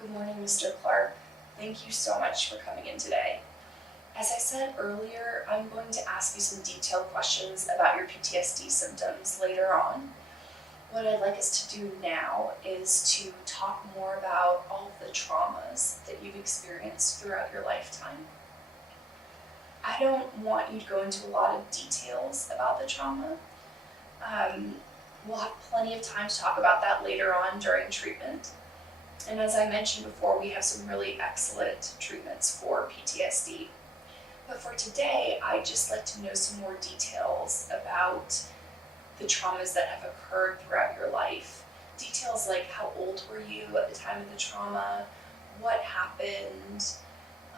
Good morning, Mr. Clark. Thank you so much for coming in today. As I said earlier, I'm going to ask you some detailed questions about your PTSD symptoms later on. What I'd like us to do now is to talk more about all of the traumas that you've experienced throughout your lifetime. I don't want you to go into a lot of details about the trauma. Um, we'll have plenty of time to talk about that later on during treatment. And as I mentioned before, we have some really excellent treatments for PTSD. But for today, I'd just like to know some more details about the traumas that have occurred throughout your life. Details like how old were you at the time of the trauma, what happened,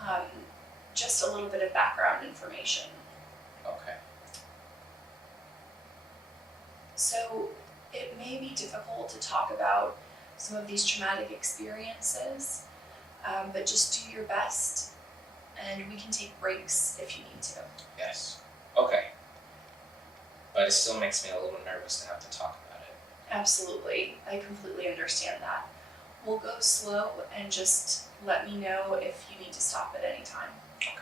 um, just a little bit of background information. Okay. So it may be difficult to talk about some of these traumatic experiences, but just do your best and we can take breaks if you need to. Yes. Okay. But it still makes me a little nervous to have to talk about it. Absolutely, I completely understand that. We'll go slow and just let me know if you need to stop at any time. Okay.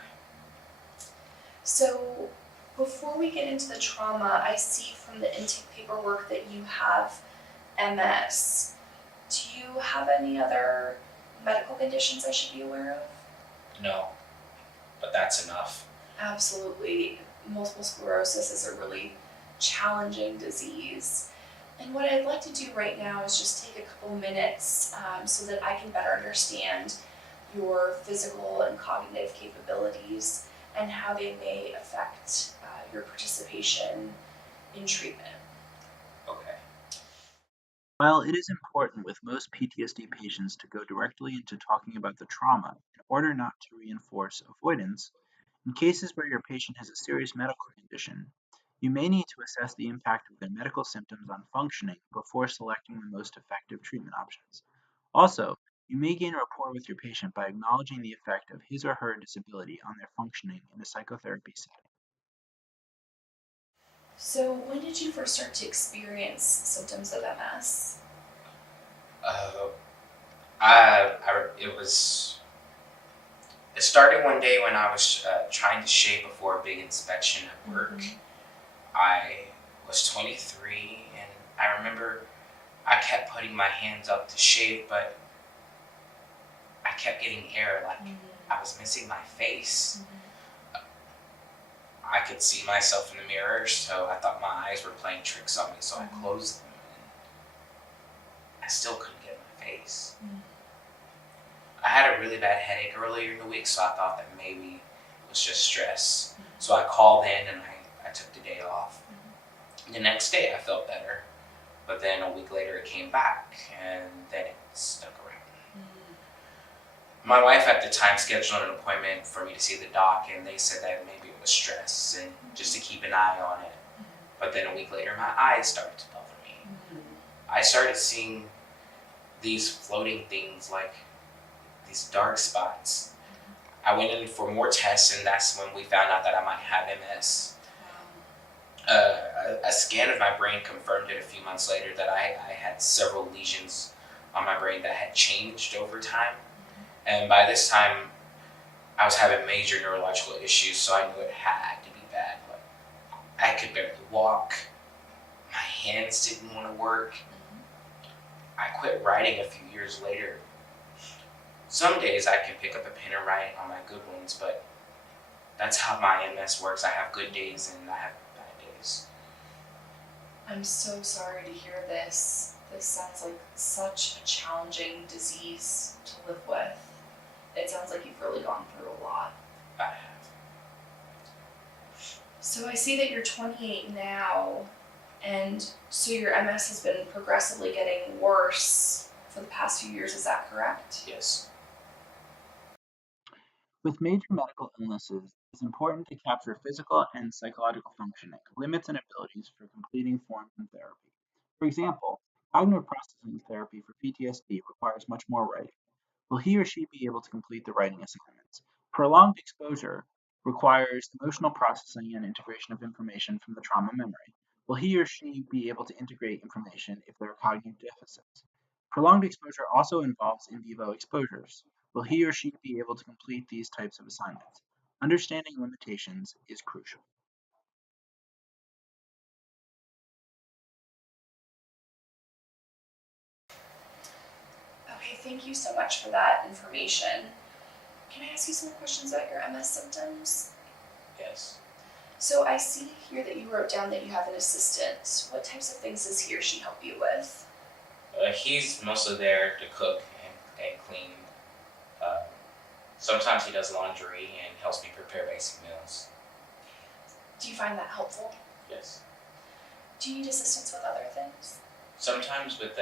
So, before we get into the trauma, I see from the intake paperwork that you have MS. Do you have any other medical conditions I should be aware of? No, but that's enough. Absolutely. Multiple sclerosis is a really challenging disease. And what I'd like to do right now is just take a couple minutes so that I can better understand your physical and cognitive capabilities and how they may affect your participation in treatment. Okay. While it is important with most PTSD patients to go directly into talking about the trauma in order not to reinforce avoidance, in cases where your patient has a serious medical condition, you may need to assess the impact of their medical symptoms on functioning before selecting the most effective treatment options. Also, you may gain rapport with your patient by acknowledging the effect of his or her disability on their functioning in a psychotherapy setting. So, when did you first start to experience symptoms of MS? Uh, it started one day when I was trying to shave before a big inspection at work. Mhm. I was 23, and I remember I kept putting my hands up to shave, but I kept getting air, like I was missing my face. I could see myself in the mirror, so I thought my eyes were playing tricks on me, so I closed them, and I still couldn't get my face. I had a really bad headache earlier in the week, so I thought that maybe it was just stress. So I called in and I took the day off. The next day I felt better, but then a week later it came back, and then it stuck around. My wife at the time scheduled an appointment for me to see the doc, and they said that maybe it was stress and just to keep an eye on it. But then a week later, my eyes started to bother me. I started seeing these floating things, like these dark spots. I went in for more tests, and that's when we found out that I might have MS. A scan of my brain confirmed it a few months later that I had several lesions on my brain that had changed over time. And by this time, I was having major neurological issues, so I knew it had to be bad. But I could barely walk. My hands didn't want to work. I quit writing a few years later. Some days I can pick up a pen and write on my good ones, but that's how my MS works. I have good days and I have bad days. I'm so sorry to hear this. This sounds like such a challenging disease to live with. It sounds like you've really gone through a lot. I have. So I see that you're 28 now, and so your MS has been progressively getting worse for the past few years, is that correct? Yes. With major medical illnesses, it is important to capture physical and psychological functioning, limits and abilities for completing forms and therapy. For example, cognitive processing therapy for PTSD requires much more writing. Will he or she be able to complete the writing assignments? Prolonged exposure requires emotional processing and integration of information from the trauma memory. Will he or she be able to integrate information if there are cognitive deficits? Prolonged exposure also involves in vivo exposures. Will he or she be able to complete these types of assignments? Understanding limitations is crucial. Okay, thank you so much for that information. Can I ask you some more questions about your MS symptoms? Yes. So I see here that you wrote down that you have an assistant. What types of things does he or she help you with? He's mostly there to cook and clean. Uh, Sometimes he does laundry and helps me prepare basic meals. Do you find that helpful? Yes. Do you need assistance with other things? Sometimes with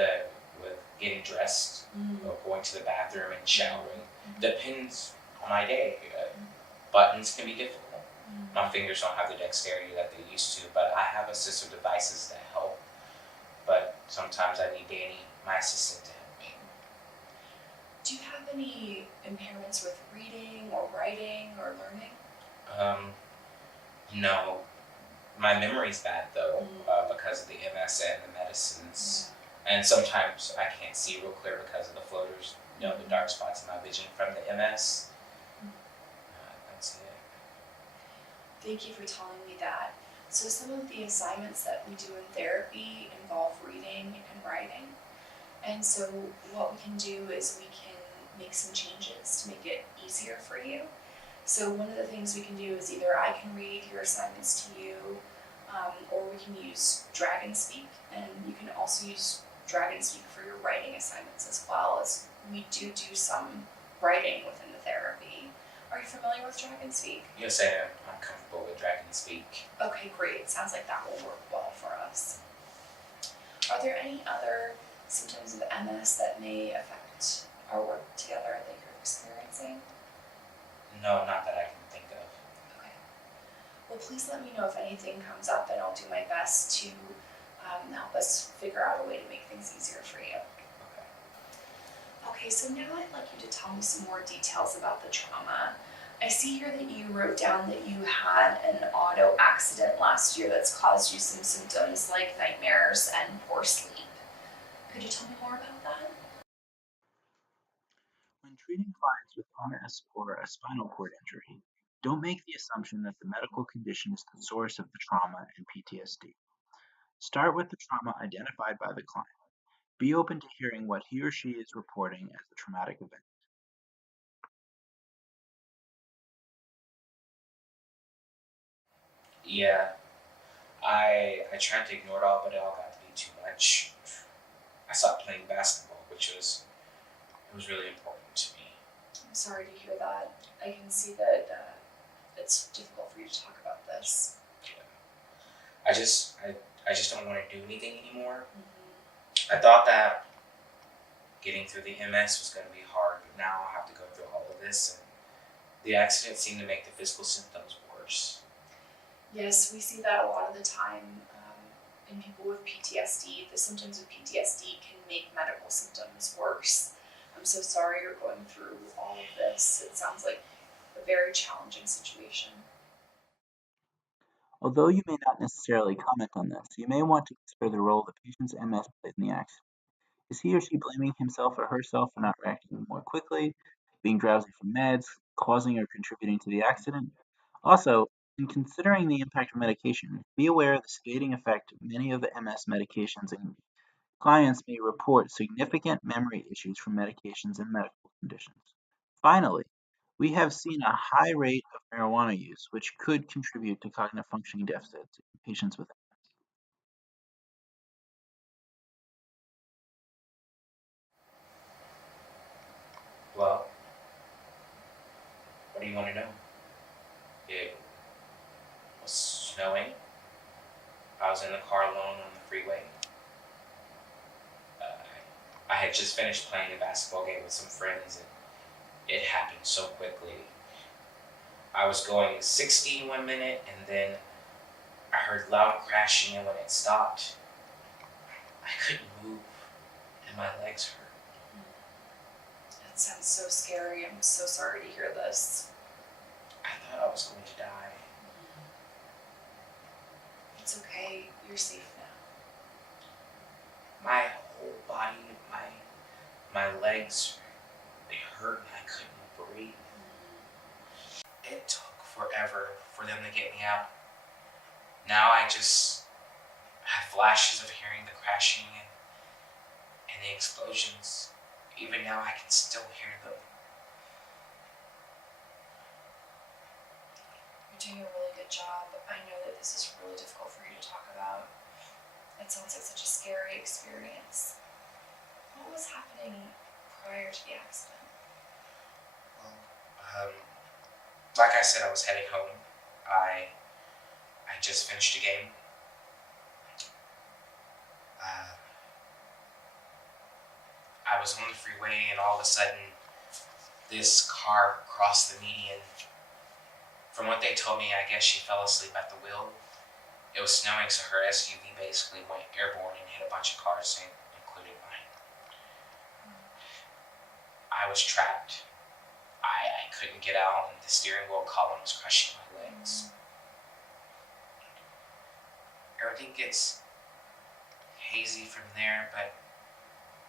getting dressed or going to the bathroom and showering. Depends on my day. Buttons can be difficult. My fingers don't have the dexterity that they used to, but I have assistive devices that help. But sometimes I need Danny, my assistant, to help me. Do you have any impairments with reading or writing or learning? No, my memory's bad though, because of the MS and the medicines. And sometimes I can't see real clear because of the floaters, the dark spots in my vision from the MS. That's it. Thank you for telling me that. So some of the assignments that we do in therapy involve reading and writing. And so what we can do is we can make some changes to make it easier for you. So one of the things we can do is either I can read your assignments to you, or we can use Dragon Speak, and you can also use Dragon Speak for your writing assignments as well, as we do some writing within the therapy. Are you familiar with Dragon Speak? Yes, I am. I'm comfortable with Dragon Speak. Okay, great. Sounds like that will work well for us. Are there any other symptoms of MS that may affect our work together that you're experiencing? No, not that I can think of. Okay. Well, please let me know if anything comes up, and I'll do my best to help us figure out a way to make things easier for you. Okay. Okay, so now I'd like you to tell me some more details about the trauma. I see here that you wrote down that you had an auto accident last year that's caused you some symptoms like nightmares and poor sleep. Could you tell me more about that? When treating clients with MS or a spinal cord injury, don't make the assumption that the medical condition is the source of the trauma and PTSD. Start with the trauma identified by the client. Be open to hearing what he or she is reporting as the traumatic event. Yeah, I tried to ignore it all, but it all got to be too much. I stopped playing basketball, which was really important to me. I'm sorry to hear that. I can see that it's difficult for you to talk about this. Yeah. I just don't want to do anything anymore. I thought that getting through the MS was going to be hard, but now I'll have to go through all of this, and the accident seemed to make the physical symptoms worse. Yes, we see that a lot of the time in people with PTSD. The symptoms of PTSD can make medical symptoms worse. I'm so sorry you're going through all of this. It sounds like a very challenging situation. Although you may not necessarily comment on this, you may want to consider the role the patient's MS played in the accident. Is he or she blaming himself or herself for not reacting more quickly, being drowsy from meds, causing or contributing to the accident? Also, in considering the impact of medication, be aware of the sedating effect of many of the MS medications, and clients may report significant memory issues from medications and medical conditions. Finally, we have seen a high rate of marijuana use, which could contribute to cognitive functioning deficits in patients with. Well, what do you want to know? It was snowing. I was in the car alone on the freeway. Uh, I had just finished playing a basketball game with some friends, and it happened so quickly. I was going 60 one minute, and then I heard loud crashing, and when it stopped, I couldn't move, and my legs hurt. That sounds so scary. I'm so sorry to hear this. I thought I was going to die. It's okay. You're safe now. My whole body, My legs, they hurt and I couldn't breathe. It took forever for them to get me out. Now I just have flashes of hearing the crashing and the explosions. Even now I can still hear them. You're doing a really good job. I know that this is really difficult for you to talk about. It sounds like such a scary experience. What was happening prior to the accident? Well, like I said, I was heading home. I just finished a game. Uh, I was on the freeway and all of a sudden this car crossed the median. From what they told me, I guess she fell asleep at the wheel. It was snowing, so her SUV basically went airborne and hit a bunch of cars, including mine. I was trapped. I couldn't get out, and the steering wheel column was crushing my legs. Everything gets hazy from there, but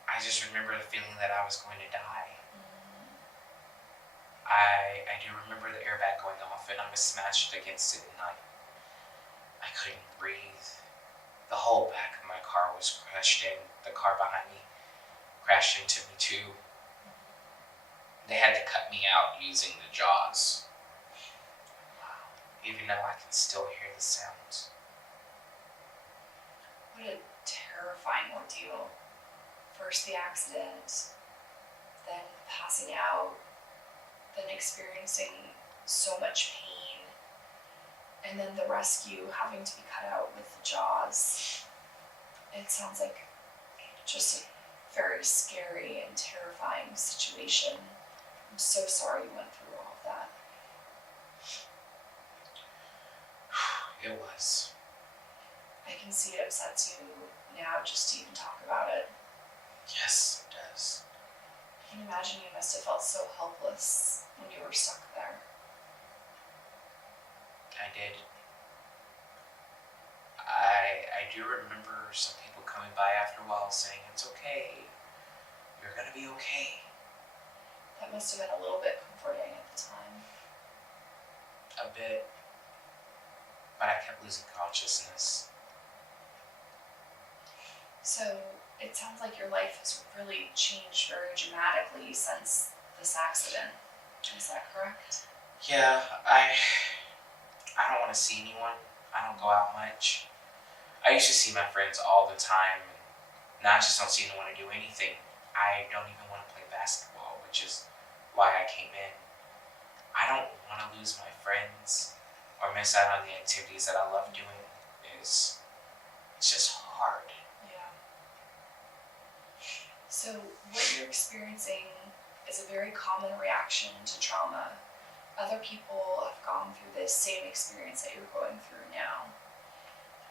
I just remember the feeling that I was going to die. I do remember the airbag going off and I was smashed against it and I couldn't breathe. The whole back of my car was crushed in. The car behind me crashed into me too. They had to cut me out using the jaws. Even now I can still hear the sounds. What a terrifying ordeal. First the accident, then passing out, then experiencing so much pain, and then the rescue having to be cut out with the jaws. It sounds like just a very scary and terrifying situation. I'm so sorry you went through all of that. It was. I can see it upsets you now just to even talk about it. Yes, it does. I can imagine you must have felt so helpless when you were stuck there. I did. I do remember some people coming by after a while saying, "It's okay. You're gonna be okay." That must have been a little bit comforting at the time. A bit. But I kept losing consciousness. So it sounds like your life has really changed very dramatically since this accident. Is that correct? Yeah, I don't want to see anyone. I don't go out much. I used to see my friends all the time. Now I just don't see anyone to do anything. I don't even want to play basketball, which is why I came in. I don't want to lose my friends or miss out on the activities that I love doing. It's just hard. Yeah. So what you're experiencing is a very common reaction to trauma. Other people have gone through this same experience that you're going through now.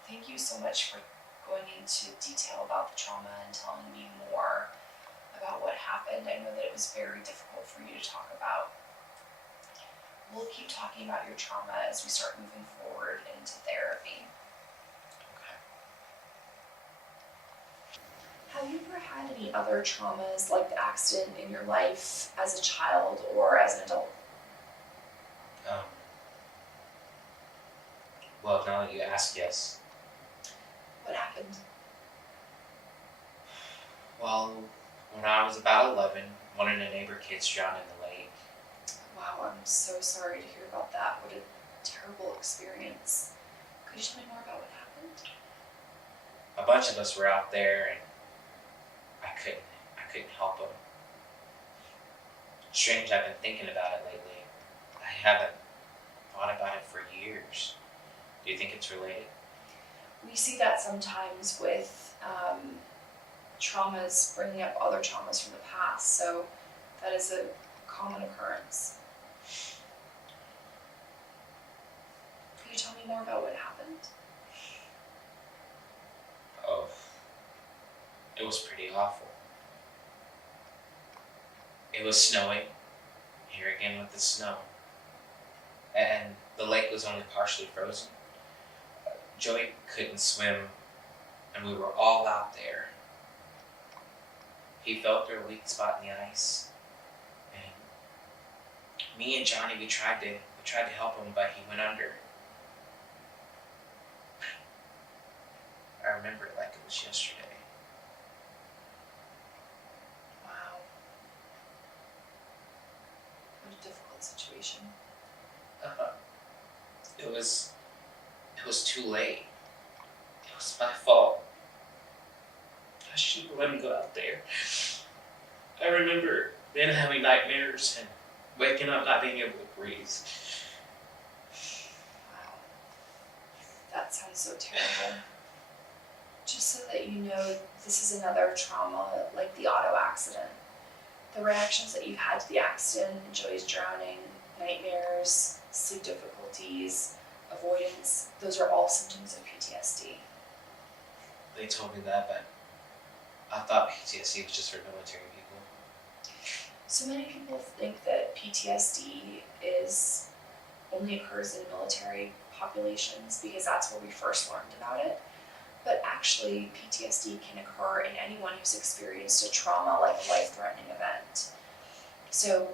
Thank you so much for going into detail about the trauma and telling me more about what happened. I know that it was very difficult for you to talk about. We'll keep talking about your trauma as we start moving forward into therapy. Okay. Have you ever had any other traumas like the accident in your life as a child or as an adult? Well, now that you ask, yes. What happened? Well, when I was about 11, one of the neighbor kids drowned in the lake. Wow, I'm so sorry to hear about that. What a terrible experience. Could you tell me more about what happened? A bunch of us were out there, and I couldn't help them. Strange, I've been thinking about it lately. I haven't thought about it for years. Do you think it's related? We see that sometimes with traumas bringing up other traumas from the past, so that is a common occurrence. Could you tell me more about what happened? Oh, it was pretty awful. It was snowing, here again with the snow, and the lake was only partially frozen. Joey couldn't swim, and we were all out there. He felt her weak spot in the ice, and me and Johnny we tried to help him, but he went under. I remember it like it was yesterday. Wow, what a difficult situation. Uh, it was too late. It was my fault. I shouldn't have let him go out there. I remember then having nightmares and waking up not being able to breathe. Wow, that sounds so terrible. Just so that you know, this is another trauma like the auto accident. The reactions that you've had to the accident, Joey's drowning, nightmares, sleep difficulties, avoidance, those are all symptoms of PTSD. They told me that, but I thought PTSD was just for military people. So many people think that PTSD only occurs in military populations because that's where we first learned about it. But actually, PTSD can occur in anyone who's experienced a trauma like a life-threatening event. So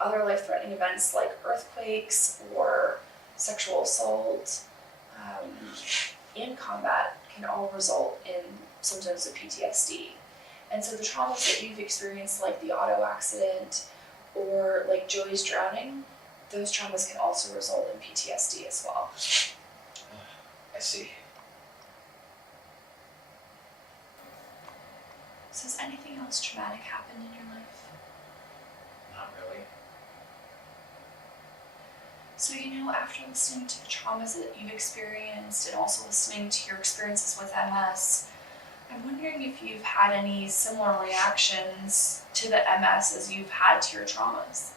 other life-threatening events like earthquakes or sexual assault in combat can all result in symptoms of PTSD. And so the traumas that you've experienced, like the auto accident or like Joey's drowning, those traumas can also result in PTSD as well. I see. So has anything else traumatic happened in your life? Not really. So, after listening to the traumas that you've experienced and also listening to your experiences with MS, I'm wondering if you've had any similar reactions to the MS as you've had to your traumas.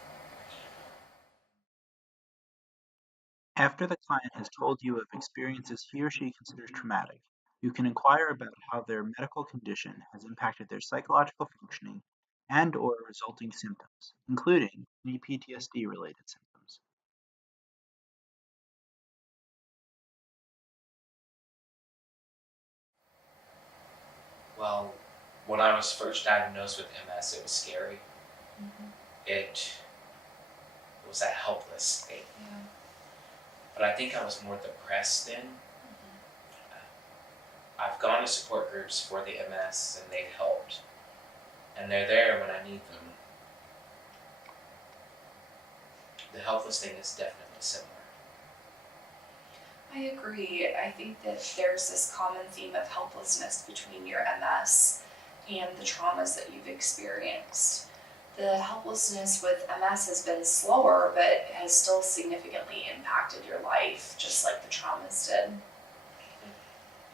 After the client has told you of experiences he or she considers traumatic, you can inquire about how their medical condition has impacted their psychological functioning and/or resulting symptoms, including any PTSD-related symptoms. Well, when I was first diagnosed with MS, it was scary. Mm-hmm. It was that helpless state. Yeah. But I think I was more depressed then. Mm-hmm. I've gone to support groups for the MS and they've helped. And they're there when I need them. The helpless thing is definitely similar. I agree. I think that there's this common theme of helplessness between your MS and the traumas that you've experienced. The helplessness with MS has been slower, but has still significantly impacted your life, just like the traumas did.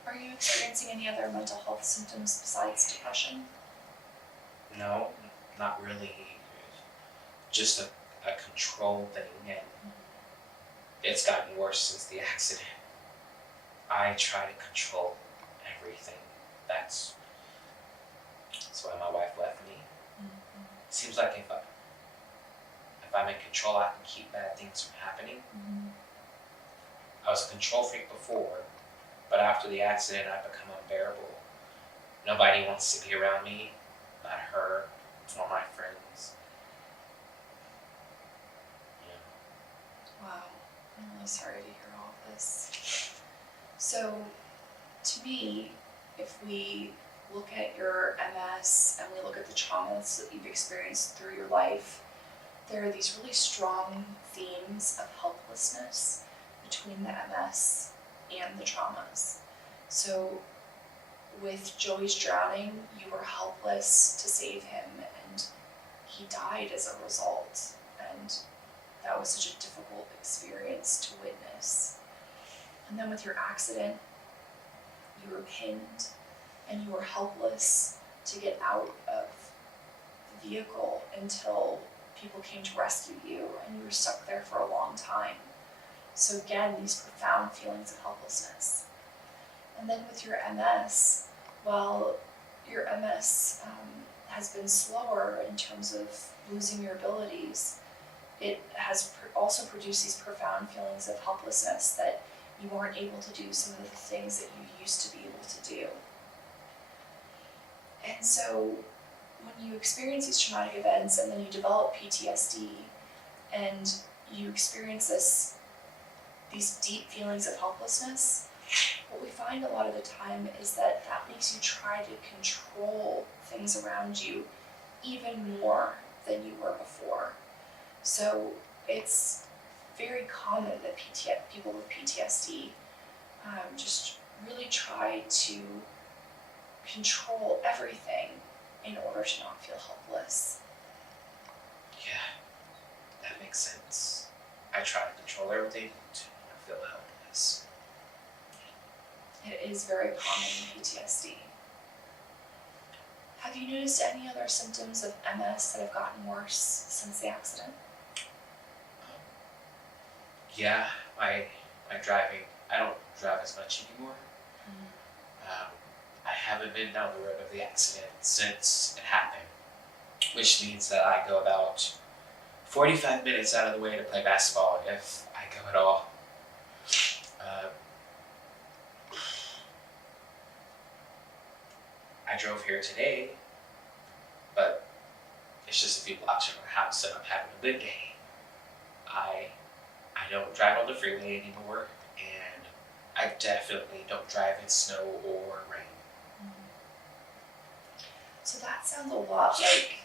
Are you experiencing any other mental health symptoms besides depression? No, not really. Just a control thing, and it's gotten worse since the accident. I try to control everything. That's why my wife left me. Mm-hmm. It seems like if I'm in control, I can keep bad things from happening. Mm-hmm. I was a control freak before, but after the accident, I've become unbearable. Nobody wants to be around me, not her or my friends. Yeah. Wow, I'm really sorry to hear all of this. So, to me, if we look at your MS and we look at the traumas that you've experienced through your life, there are these really strong themes of helplessness between the MS and the traumas. So, with Joey's drowning, you were helpless to save him, and he died as a result. And that was such a difficult experience to witness. And then with your accident, you were pinned and you were helpless to get out of the vehicle until people came to rescue you, and you were stuck there for a long time. So again, these profound feelings of helplessness. And then with your MS, while your MS has been slower in terms of losing your abilities, it has also produced these profound feelings of helplessness that you weren't able to do some of the things that you used to be able to do. And so when you experience these traumatic events and then you develop PTSD and you experience these deep feelings of helplessness, what we find a lot of the time is that makes you try to control things around you even more than you were before. So it's very common that people with PTSD just really try to control everything in order to not feel helpless. Yeah, that makes sense. I try to control everything to not feel helpless. It is very common in PTSD. Have you noticed any other symptoms of MS that have gotten worse since the accident? Yeah, my driving, I don't drive as much anymore. I haven't been down the road of the accident since it happened, which means that I go about 45 minutes out of the way to play basketball if I go at all. I drove here today, but it's just a few blocks from my house and I'm having a good day. I don't drive on the freeway anymore, and I definitely don't drive in snow or rain. So that sounds a lot like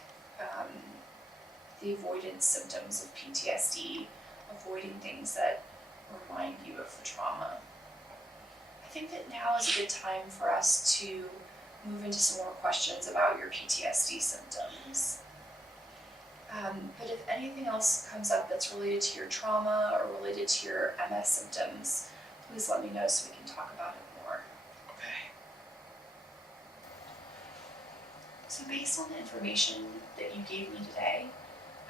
the avoidance symptoms of PTSD, avoiding things that remind you of the trauma. I think that now is a good time for us to move into some more questions about your PTSD symptoms. But if anything else comes up that's related to your trauma or related to your MS symptoms, please let me know so we can talk about it more. Okay. So based on the information that you gave me today,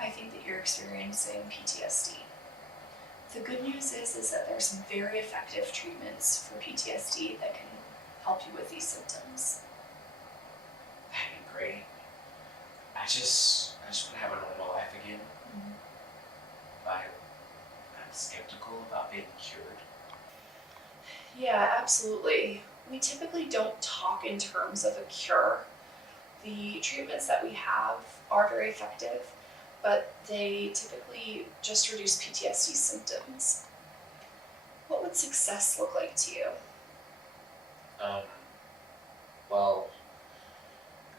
I think that you're experiencing PTSD. The good news is that there's some very effective treatments for PTSD that can help you with these symptoms. That'd be great. I just want to have a normal life again. I'm skeptical about being cured. Yeah, absolutely. We typically don't talk in terms of a cure. The treatments that we have are very effective, but they typically just reduce PTSD symptoms. What would success look like to you? Well,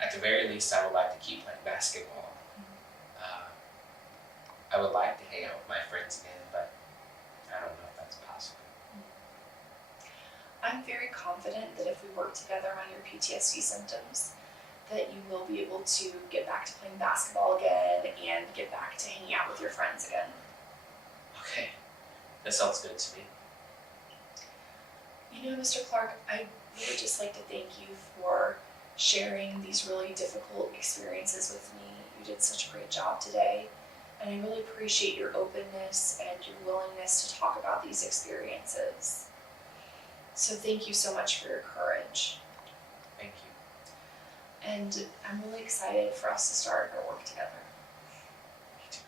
at the very least, I would like to keep playing basketball. I would like to hang out with my friends again, but I don't know if that's possible. I'm very confident that if we work together on your PTSD symptoms, that you will be able to get back to playing basketball again and get back to hanging out with your friends again. Okay, that sounds good to me. You know, Mr. Clark, I would just like to thank you for sharing these really difficult experiences with me. You did such a great job today, and I really appreciate your openness and your willingness to talk about these experiences. So thank you so much for your courage. Thank you. And I'm really excited for us to start our work together. Me too.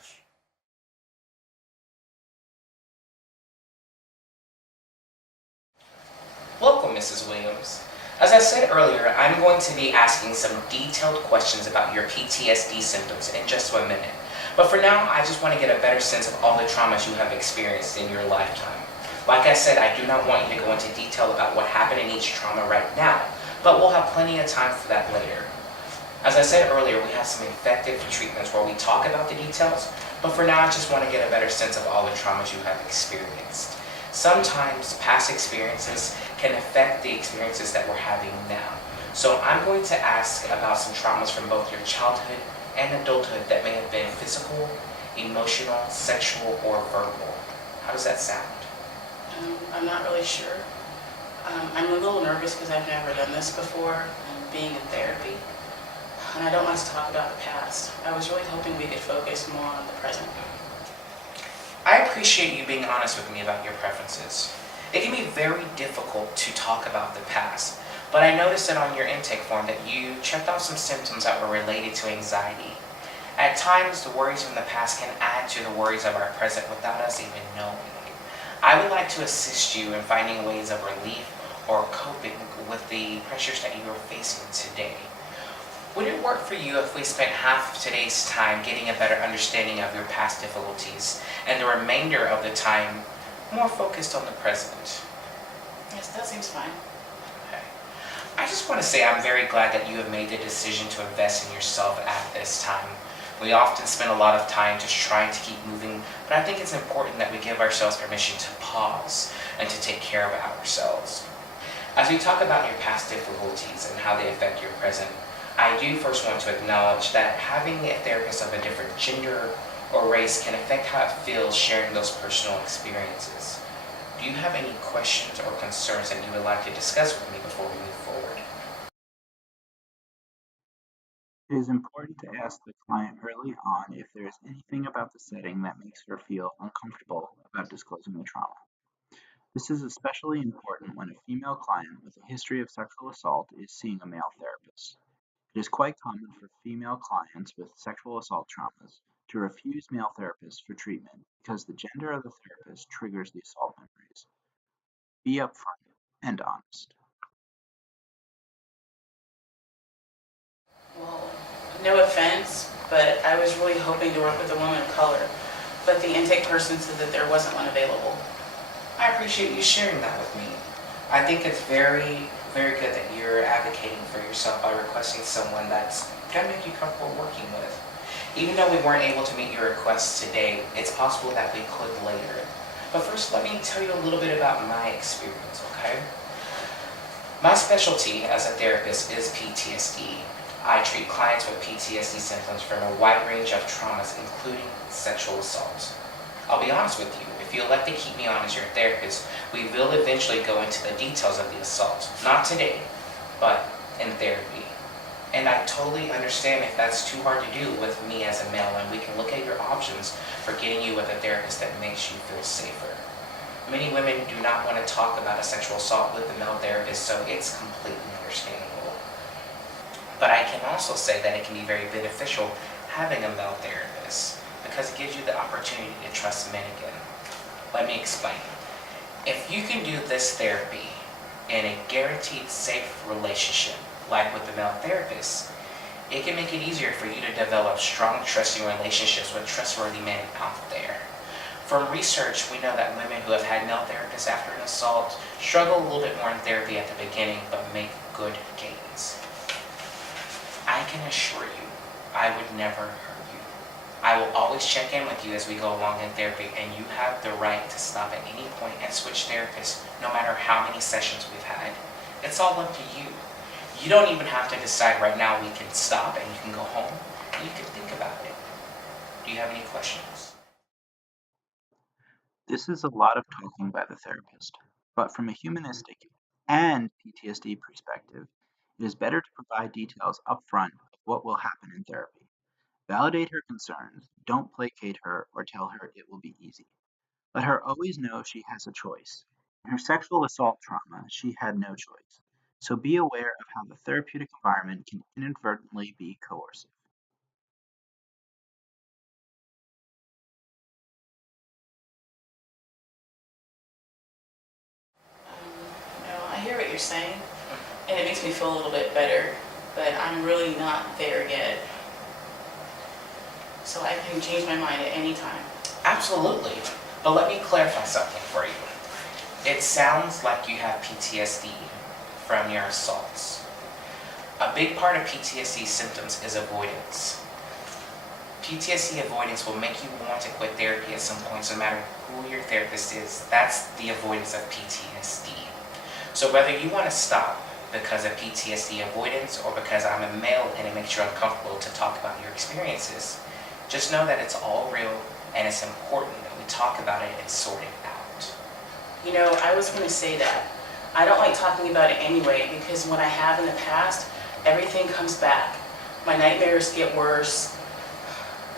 Welcome, Mrs. Williams. As I said earlier, I'm going to be asking some detailed questions about your PTSD symptoms in just 1 minute. But for now, I just want to get a better sense of all the traumas you have experienced in your lifetime. Like I said, I do not want you to go into detail about what happened in each trauma right now, but we'll have plenty of time for that later. As I said earlier, we have some effective treatments where we talk about the details, but for now I just want to get a better sense of all the traumas you have experienced. Sometimes past experiences can affect the experiences that we're having now. So I'm going to ask about some traumas from both your childhood and adulthood that may have been physical, emotional, sexual, or verbal. How does that sound? I'm not really sure. I'm a little nervous because I've never done this before, being in therapy. And I don't want to talk about the past. I was really hoping we could focus more on the present. I appreciate you being honest with me about your preferences. It can be very difficult to talk about the past, but I noticed that on your intake form that you checked off some symptoms that were related to anxiety. At times, the worries from the past can add to the worries of our present without us even knowing. I would like to assist you in finding ways of relief or coping with the pressures that you are facing today. Would it work for you if we spent half of today's time getting a better understanding of your past difficulties and the remainder of the time more focused on the present? Yes, that seems fine. Okay. I just want to say I'm very glad that you have made the decision to invest in yourself at this time. We often spend a lot of time just trying to keep moving, but I think it's important that we give ourselves permission to pause and to take care of ourselves. As we talk about your past difficulties and how they affect your present, I do first want to acknowledge that having a therapist of a different gender or race can affect how it feels sharing those personal experiences. Do you have any questions or concerns that you would like to discuss with me before we move forward? It is important to ask the client early on if there is anything about the setting that makes her feel uncomfortable about disclosing the trauma. This is especially important when a female client with a history of sexual assault is seeing a male therapist. It is quite common for female clients with sexual assault traumas to refuse male therapists for treatment because the gender of the therapist triggers the assault memories. Be upfront and honest. Well, no offense, but I was really hoping to work with a woman of color, but the intake person said that there wasn't one available. I appreciate you sharing that with me. I think it's very, very good that you're advocating for yourself by requesting someone that's going to make you comfortable working with. Even though we weren't able to meet your request today, it's possible that we could later. But first, let me tell you a little bit about my experience, okay? My specialty as a therapist is PTSD. I treat clients with PTSD symptoms from a wide range of traumas, including sexual assault. I'll be honest with you, if you elect to keep me on as your therapist, we will eventually go into the details of the assault. Not today, but in therapy. And I totally understand if that's too hard to do with me as a male, and we can look at your options for getting you with a therapist that makes you feel safer. Many women do not want to talk about a sexual assault with a male therapist, so it's completely understandable. But I can also say that it can be very beneficial having a male therapist because it gives you the opportunity to trust men again. Let me explain. If you can do this therapy in a guaranteed safe relationship, like with the male therapist, it can make it easier for you to develop strong, trusting relationships with trustworthy men out there. From research, we know that women who have had male therapists after an assault struggle a little bit more in therapy at the beginning, but make good gains. I can assure you, I would never hurt you. I will always check in with you as we go along in therapy, and you have the right to stop at any point and switch therapists, no matter how many sessions we've had. It's all up to you. You don't even have to decide right now. We can stop and you can go home and you can think about it. Do you have any questions? This is a lot of talking by the therapist, but from a humanistic and PTSD perspective, it is better to provide details upfront of what will happen in therapy. Validate her concerns, don't placate her or tell her it will be easy. Let her always know she has a choice. In her sexual assault trauma, she had no choice. So be aware of how the therapeutic environment can inadvertently be coercive. I hear what you're saying, and it makes me feel a little bit better, but I'm really not there yet. So I can change my mind at any time. Absolutely. But let me clarify something for you. It sounds like you have PTSD from your assaults. A big part of PTSD symptoms is avoidance. PTSD avoidance will make you want to quit therapy at some point, no matter who your therapist is. That's the avoidance of PTSD. So whether you want to stop because of PTSD avoidance or because I'm a male and it makes you uncomfortable to talk about your experiences, just know that it's all real and it's important that we talk about it and sort it out. You know, I was going to say that. I don't like talking about it anyway because when I have in the past, everything comes back. My nightmares get worse.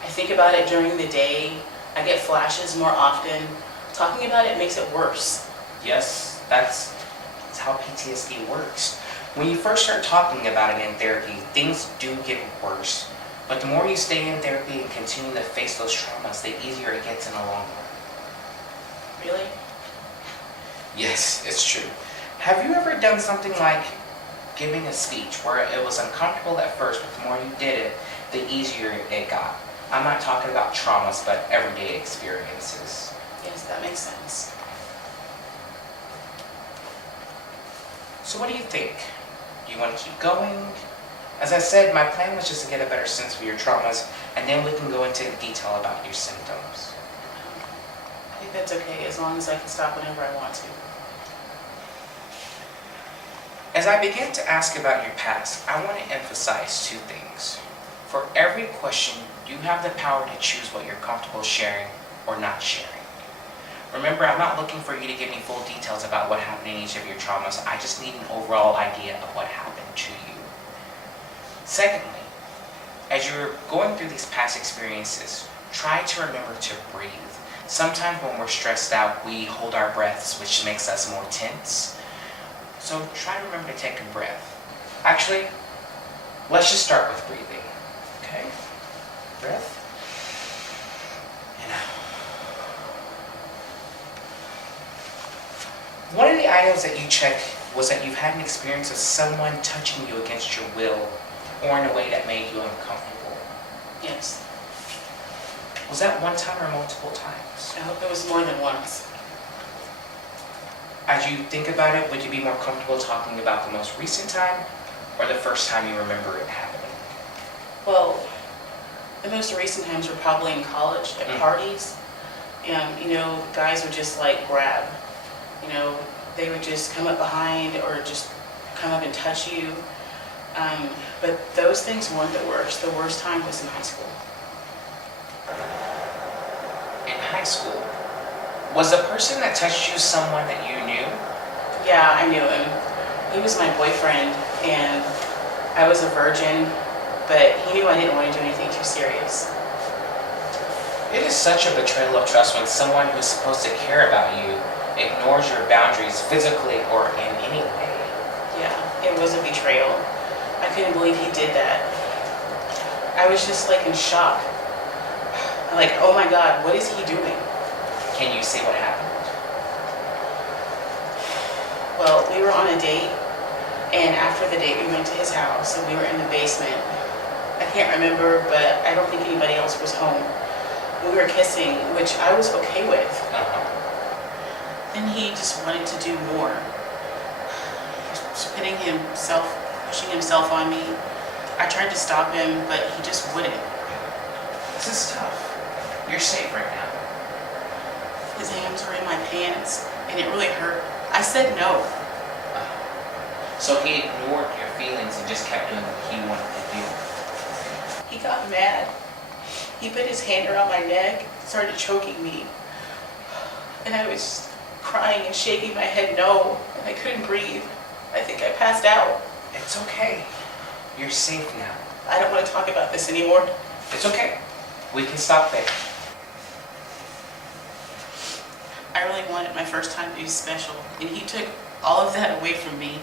I think about it during the day. I get flashes more often. Talking about it makes it worse. Yes, that's how PTSD works. When you first start talking about it in therapy, things do get worse. But the more you stay in therapy and continue to face those traumas, the easier it gets in the long run. Really? Yes, it's true. Have you ever done something like giving a speech where it was uncomfortable at first, but the more you did it, the easier it got. I'm not talking about traumas, but everyday experiences. Yes, that makes sense. So what do you think? Do you want to keep going? As I said, my plan was just to get a better sense of your traumas, and then we can go into detail about your symptoms. I think that's okay, as long as I can stop whenever I want to. As I begin to ask about your past, I want to emphasize two things. For every question, you have the power to choose what you're comfortable sharing or not sharing. Remember, I'm not looking for you to give me full details about what happened in each of your traumas. I just need an overall idea of what happened to you. Secondly, as you're going through these past experiences, try to remember to breathe. Sometimes when we're stressed out, we hold our breaths, which makes us more tense. So try to remember to take a breath. Actually, let's just start with breathing. Okay? Breath. And out. One of the items that you checked was that you've had an experience of someone touching you against your will or in a way that made you uncomfortable. Yes. Was that one time or multiple times? I hope it was more than once. As you think about it, would you be more comfortable talking about the most recent time or the first time you remember it happening? Well, the most recent times were probably in college at parties. Guys would just like grab. They would just come up behind or just come up and touch you. But those things weren't the worst. The worst time was in high school. In high school, was the person that touched you someone that you knew? Yeah, I knew him. He was my boyfriend, and I was a virgin, but he knew I didn't want to do anything too serious. It is such a betrayal of trust when someone who is supposed to care about you ignores your boundaries physically or in any way. Yeah, it was a betrayal. I couldn't believe he did that. I was just like in shock. Like, oh my God, what is he doing? Can you say what happened? Well, we were on a date, and after the date we went to his house, and we were in the basement. I can't remember, but I don't think anybody else was home. We were kissing, which I was okay with. Then he just wanted to do more. Pushing himself on me. I tried to stop him, but he just wouldn't. This is tough. You're safe right now. His hands were in my pants, and it really hurt. I said no. So he ignored your feelings and just kept doing what he wanted to do. He got mad. He put his hand around my neck, started choking me. And I was crying and shaking my head no, and I couldn't breathe. I think I passed out. It's okay. You're safe now. I don't want to talk about this anymore. It's okay. We can stop there. I really wanted my first time to be special, and he took all of that away from me.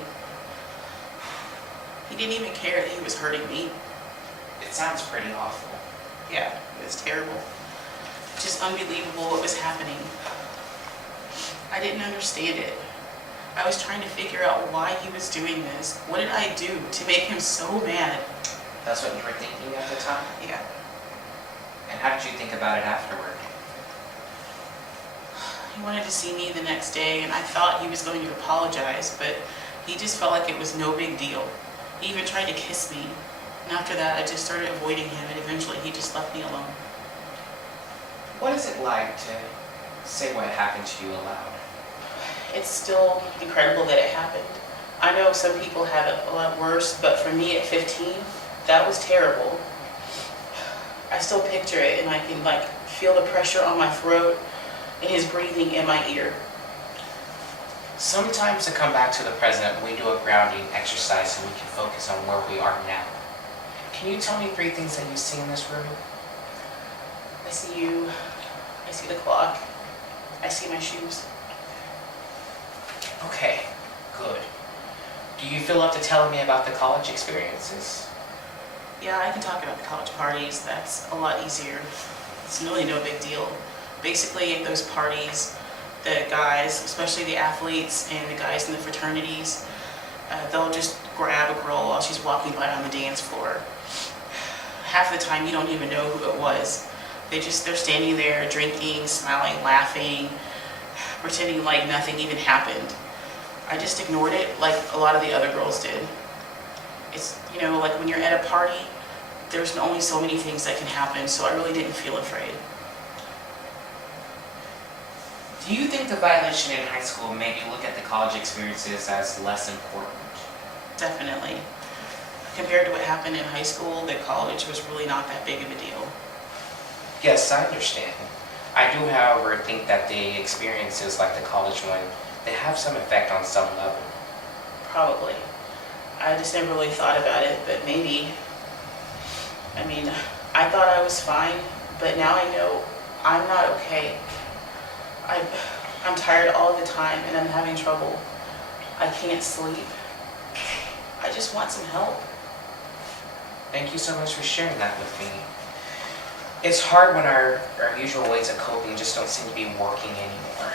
He didn't even care that he was hurting me. It sounds pretty awful. Yeah, it was terrible. Just unbelievable what was happening. I didn't understand it. I was trying to figure out why he was doing this. What did I do to make him so mad? That's what you were thinking at the time? Yeah. And how did you think about it afterward? He wanted to see me the next day, and I thought he was going to apologize, but he just felt like it was no big deal. He even tried to kiss me. And after that, I just started avoiding him, and eventually he just left me alone. What is it like to say what happened to you aloud? It's still incredible that it happened. I know some people have it a lot worse, but for me at 15, that was terrible. I still picture it, and I can feel the pressure on my throat and his breathing in my ear. Sometimes to come back to the present, we do a grounding exercise so we can focus on where we are now. Can you tell me 3 things that you see in this room? I see you, I see the clock, I see my shoes. Okay, good. Do you feel up to telling me about the college experiences? Yeah, I can talk about the college parties. That's a lot easier. It's really no big deal. Basically, at those parties, the guys, especially the athletes and the guys in the fraternities, they'll just grab a girl while she's walking by on the dance floor. Half the time you don't even know who it was. They're standing there drinking, smiling, laughing, pretending like nothing even happened. I just ignored it like a lot of the other girls did. It's, like when you're at a party, there's only so many things that can happen, so I really didn't feel afraid. Do you think the violation in high school made you look at the college experiences as less important? Definitely. Compared to what happened in high school, the college was really not that big of a deal. Yes, I understand. I do, however, think that the experiences like the college one, they have some effect on some level. Probably. I just never really thought about it, but maybe. I thought I was fine, but now I know I'm not okay. I'm tired all the time and I'm having trouble. I can't sleep. I just want some help. Thank you so much for sharing that with me. It's hard when our usual ways of coping just don't seem to be working anymore.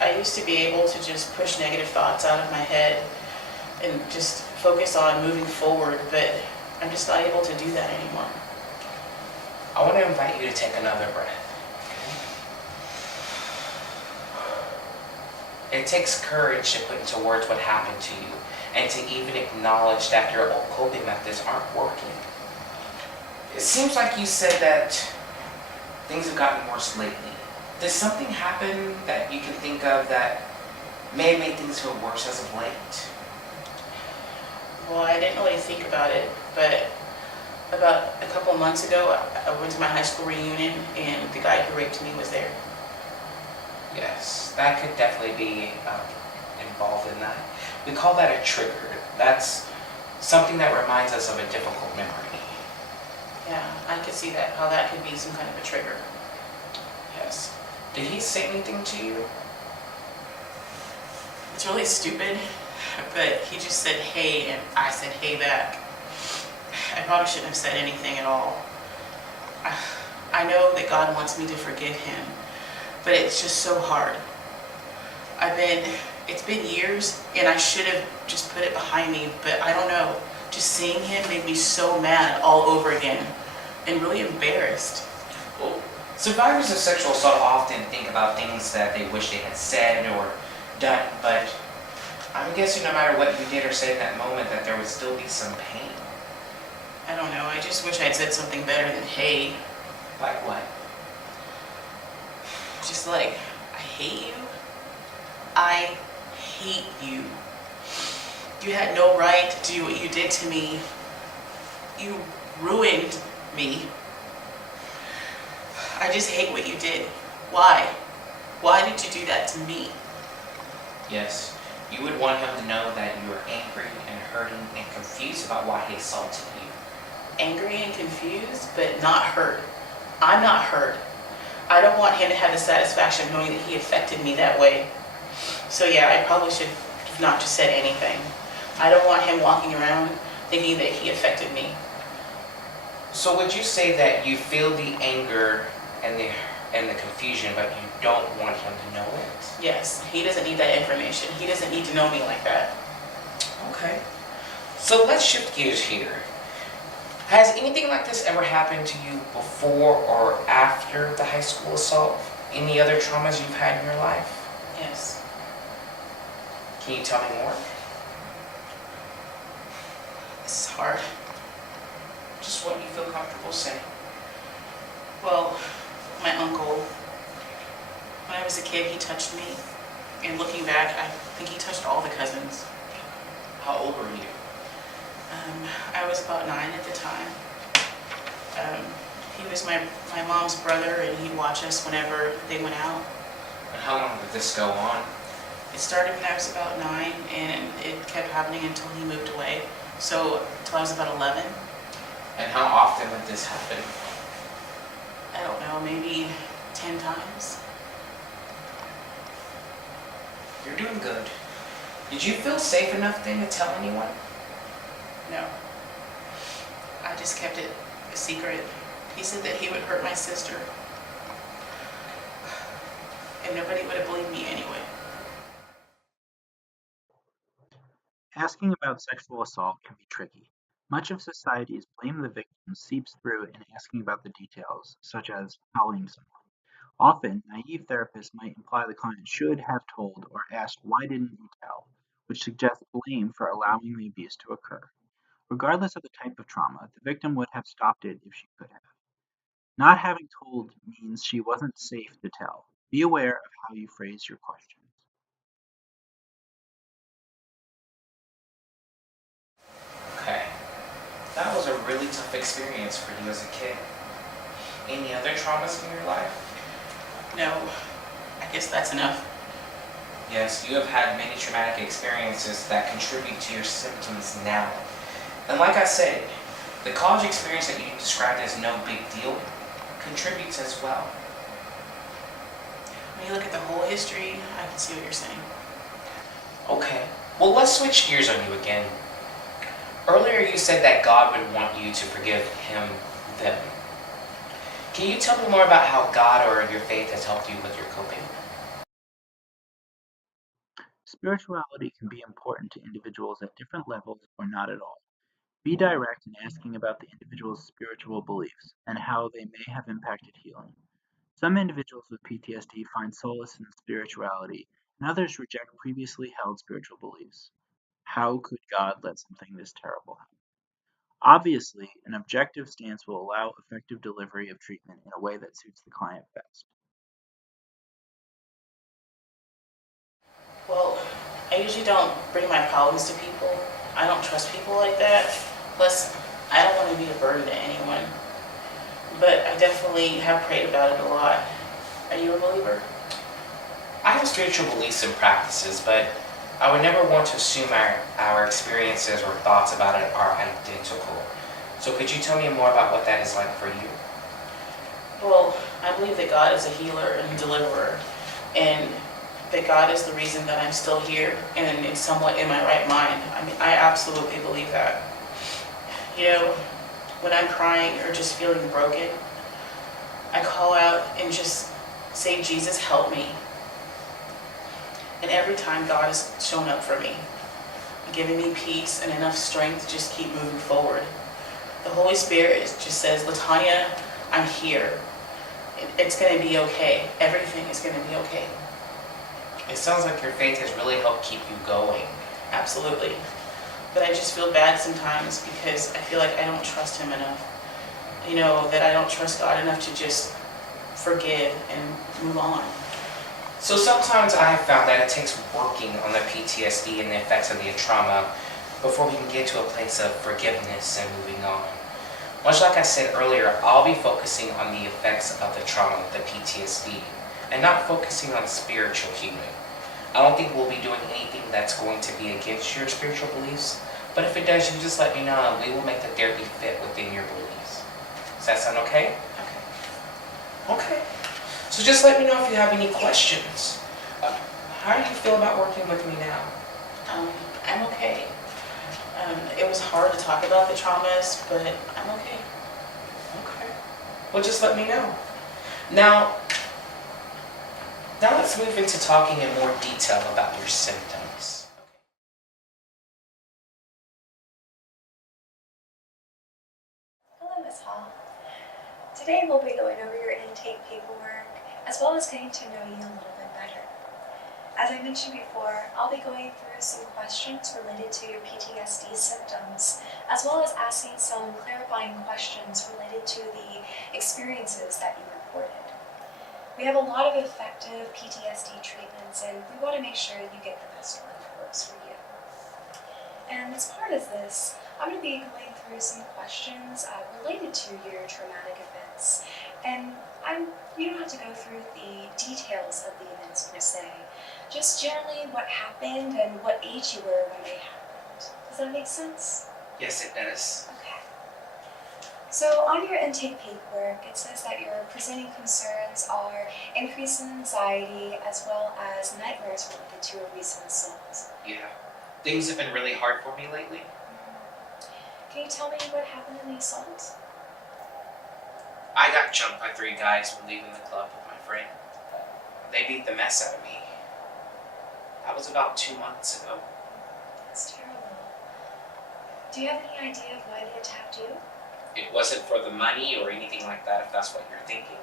I used to be able to just push negative thoughts out of my head and just focus on moving forward, but I'm just not able to do that anymore. I want to invite you to take another breath. It takes courage to put into words what happened to you and to even acknowledge that your old coping methods aren't working. It seems like you said that things have gotten worse lately. Did something happen that you can think of that may have made things feel worse as of late? Well, I didn't really think about it, but about a couple months ago, I went to my high school reunion and the guy who raped me was there. Yes, that could definitely be involved in that. We call that a trigger. That's something that reminds us of a difficult memory. Yeah, I could see that, how that could be some kind of a trigger. Yes. Did he say anything to you? It's really stupid, but he just said hey and I said hey back. I probably shouldn't have said anything at all. I know that God wants me to forgive him, but it's just so hard. It's been years and I should have just put it behind me, but I don't know. Just seeing him made me so mad all over again and really embarrassed. Well, survivors of sexual assault often think about things that they wish they had said or done, but I'm guessing no matter what you did or said in that moment that there would still be some pain. I don't know, I just wish I'd said something better than hey. Like what? Just like, I hate you. I hate you. You had no right to do what you did to me. You ruined me. I just hate what you did. Why? Why did you do that to me? Yes, you would want him to know that you are angry and hurting and confused about why he assaulted you. Angry and confused, but not hurt. I'm not hurt. I don't want him to have the satisfaction of knowing that he affected me that way. So yeah, I probably should have not just said anything. I don't want him walking around thinking that he affected me. So would you say that you feel the anger and the confusion, but you don't want him to know it? Yes, he doesn't need that information. He doesn't need to know me like that. Okay. So let's shift gears here. Has anything like this ever happened to you before or after the high school assault? Any other traumas you've had in your life? Yes. Can you tell me more? This is hard. Just what you feel comfortable saying. Well, my uncle, when I was a kid, he touched me. And looking back, I think he touched all the cousins. How old were you? I was about 9 at the time. He was my mom's brother, and he'd watch us whenever they went out. And how long did this go on? It started when I was about 9, and it kept happening until he moved away. So, until I was about 11. And how often would this happen? I don't know, maybe 10 times. You're doing good. Did you feel safe enough then to tell anyone? No. I just kept it a secret. He said that he would hurt my sister. And nobody would have believed me anyway. Asking about sexual assault can be tricky. Much of society's blame the victim seeps through in asking about the details, such as telling someone. Often, naive therapists might imply the client should have told or asked, "Why didn't you tell?" which suggests blame for allowing the abuse to occur. Regardless of the type of trauma, the victim would have stopped it if she could have. Not having told means she wasn't safe to tell. Be aware of how you phrase your questions. Okay. That was a really tough experience for you as a kid. Any other traumas in your life? No, I guess that's enough. Yes, you have had many traumatic experiences that contribute to your symptoms now. And like I said, the college experience that you described as no big deal contributes as well. When you look at the whole history, I can see what you're saying. Okay, well, let's switch gears on you again. Earlier you said that God would want you to forgive him, them. Can you tell me more about how God or your faith has helped you with your coping? Spirituality can be important to individuals at different levels or not at all. Be direct in asking about the individual's spiritual beliefs and how they may have impacted healing. Some individuals with PTSD find solace in spirituality, and others reject previously held spiritual beliefs. How could God let something this terrible happen? Obviously, an objective stance will allow effective delivery of treatment in a way that suits the client best. Well, I usually don't bring my problems to people. I don't trust people like that. Plus, I don't want to be a burden to anyone. But I definitely have prayed about it a lot. Are you a believer? I have spiritual beliefs and practices, but I would never want to assume our experiences or thoughts about it are identical. So could you tell me more about what that is like for you? Well, I believe that God is a healer and deliverer, and that God is the reason that I'm still here and it's somewhat in my right mind. I mean, I absolutely believe that. You know, when I'm crying or just feeling broken, I call out and just say, "Jesus, help me." And every time God has shown up for me, giving me peace and enough strength to just keep moving forward. The Holy Spirit just says, "Latanya, I'm here. It's going to be okay. Everything is going to be okay." It sounds like your faith has really helped keep you going. Absolutely. But I just feel bad sometimes because I feel like I don't trust him enough. You know, that I don't trust God enough to just forgive and move on. So sometimes I have found that it takes working on the PTSD and the effects of the trauma before we can get to a place of forgiveness and moving on. Much like I said earlier, I'll be focusing on the effects of the trauma, the PTSD, and not focusing on spiritual healing. I don't think we'll be doing anything that's going to be against your spiritual beliefs, but if it does, you just let me know and we will make the therapy fit within your beliefs. Does that sound okay? Okay. Okay. So just let me know if you have any questions. How do you feel about working with me now? I'm okay. It was hard to talk about the traumas, but I'm okay. Okay. Well, just let me know. Now let's move into talking in more detail about your symptoms. Hello, Ms. Hall. Today we'll be going over your intake paperwork, as well as getting to know you a little bit better. As I mentioned before, I'll be going through some questions related to your PTSD symptoms, as well as asking some clarifying questions related to the experiences that you reported. We have a lot of effective PTSD treatments, and we want to make sure you get the best one that works for you. And as part of this, I'm going to be going through some questions related to your traumatic events. And you don't have to go through the details of the events per se, just generally what happened and what age you were when they happened. Does that make sense? Yes, it does. Okay. So on your intake paperwork, it says that your presenting concerns are increased anxiety as well as nightmares related to a recent assault. Yeah. Things have been really hard for me lately. Can you tell me what happened in the assault? I got jumped by 3 guys when leaving the club with my friend. They beat the mess out of me. That was about 2 months ago. That's terrible. Do you have any idea of why they attacked you? It wasn't for the money or anything like that, if that's what you're thinking.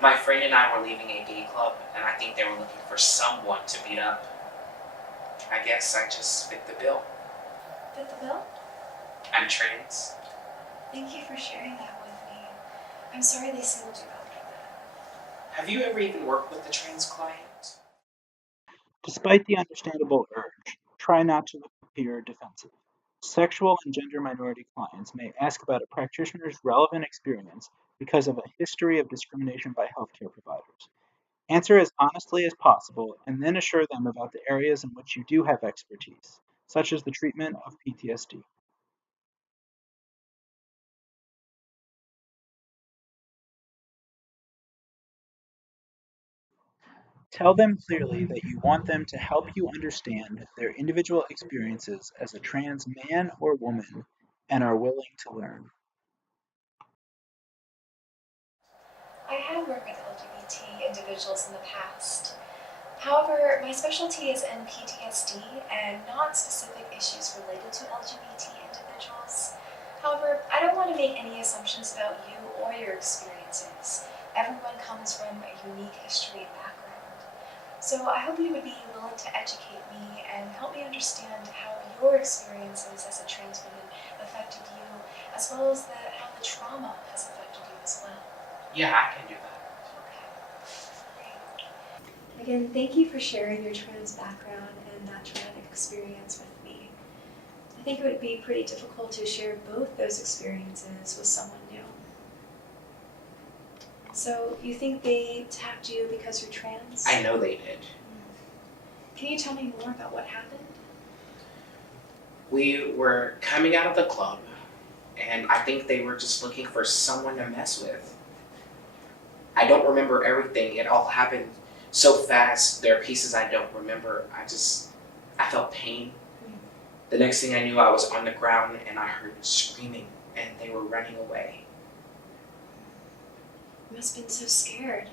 My friend and I were leaving a gay club, and I think they were looking for someone to beat up. I guess I just fit the bill. Fit the bill? I'm trans. Thank you for sharing that with me. I'm sorry they singled you out like that. Have you ever even worked with a trans client? Despite the understandable urge, try not to appear defensive. Sexual and gender minority clients may ask about a practitioner's relevant experience because of a history of discrimination by healthcare providers. Answer as honestly as possible and then assure them about the areas in which you do have expertise, such as the treatment of PTSD. Tell them clearly that you want them to help you understand their individual experiences as a trans man or woman and are willing to learn. I have worked with LGBT individuals in the past. However, my specialty is in PTSD and not specific issues related to LGBT individuals. However, I don't want to make any assumptions about you or your experiences. Everyone comes from a unique history and background. So I hope you would be willing to educate me and help me understand how your experiences as a trans woman affected you, as well as how the trauma has affected you as well. Yeah, I can do that. Again, thank you for sharing your trans background and that traumatic experience with me. I think it would be pretty difficult to share both those experiences with someone new. So, you think they tapped you because you're trans? I know they did. Can you tell me more about what happened? We were coming out of the club, and I think they were just looking for someone to mess with. I don't remember everything. It all happened so fast. There are pieces I don't remember. I felt pain. The next thing I knew, I was on the ground and I heard screaming, and they were running away. You must have been so scared.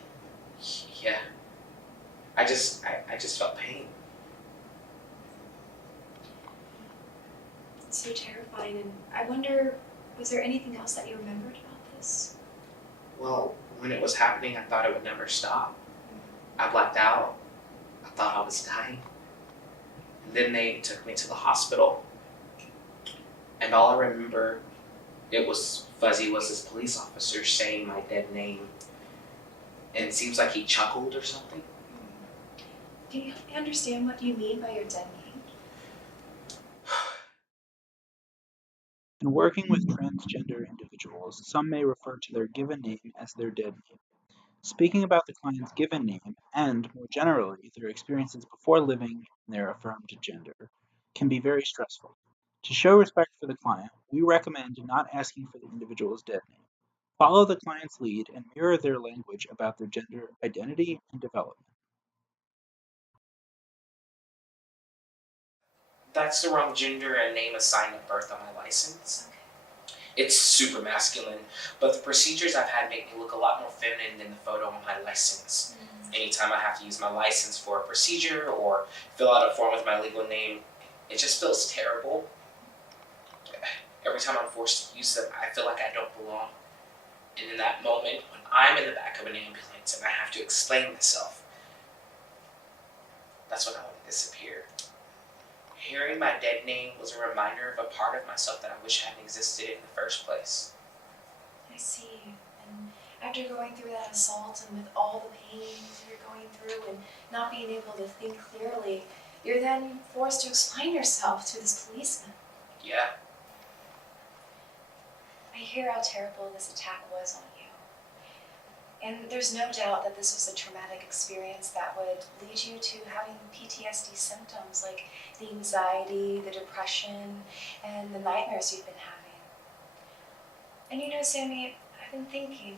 Yeah. I just felt pain. It's so terrifying, and I wonder, was there anything else that you remembered about this? Well, when it was happening, I thought it would never stop. I blacked out. I thought I was dying. And then they took me to the hospital. And all I remember, it was Fuzzy was this police officer saying my dead name. And it seems like he chuckled or something. Can you help me understand what you mean by your dead name? In working with transgender individuals, some may refer to their given name as their dead name. Speaking about the client's given name and, more generally, their experiences before living in their affirmed gender can be very stressful. To show respect for the client, we recommend not asking for the individual's dead name. Follow the client's lead and mirror their language about their gender identity and development. That's the wrong gender and name assigned at birth on my license. It's super masculine, but the procedures I've had make me look a lot more feminine than the photo on my license. Anytime I have to use my license for a procedure or fill out a form with my legal name, it just feels terrible. Every time I'm forced to use them, I feel like I don't belong. And in that moment, when I'm in the back of an ambulance and I have to explain myself, that's when I want to disappear. Hearing my dead name was a reminder of a part of myself that I wish hadn't existed in the first place. I see. And after going through that assault and with all the pain you're going through and not being able to think clearly, you're then forced to explain yourself to this policeman. Yeah, I hear how terrible this attack was on you. And there's no doubt that this was a traumatic experience that would lead you to having PTSD symptoms like the anxiety, the depression, and the nightmares you've been having. And you know, Sammy, I've been thinking,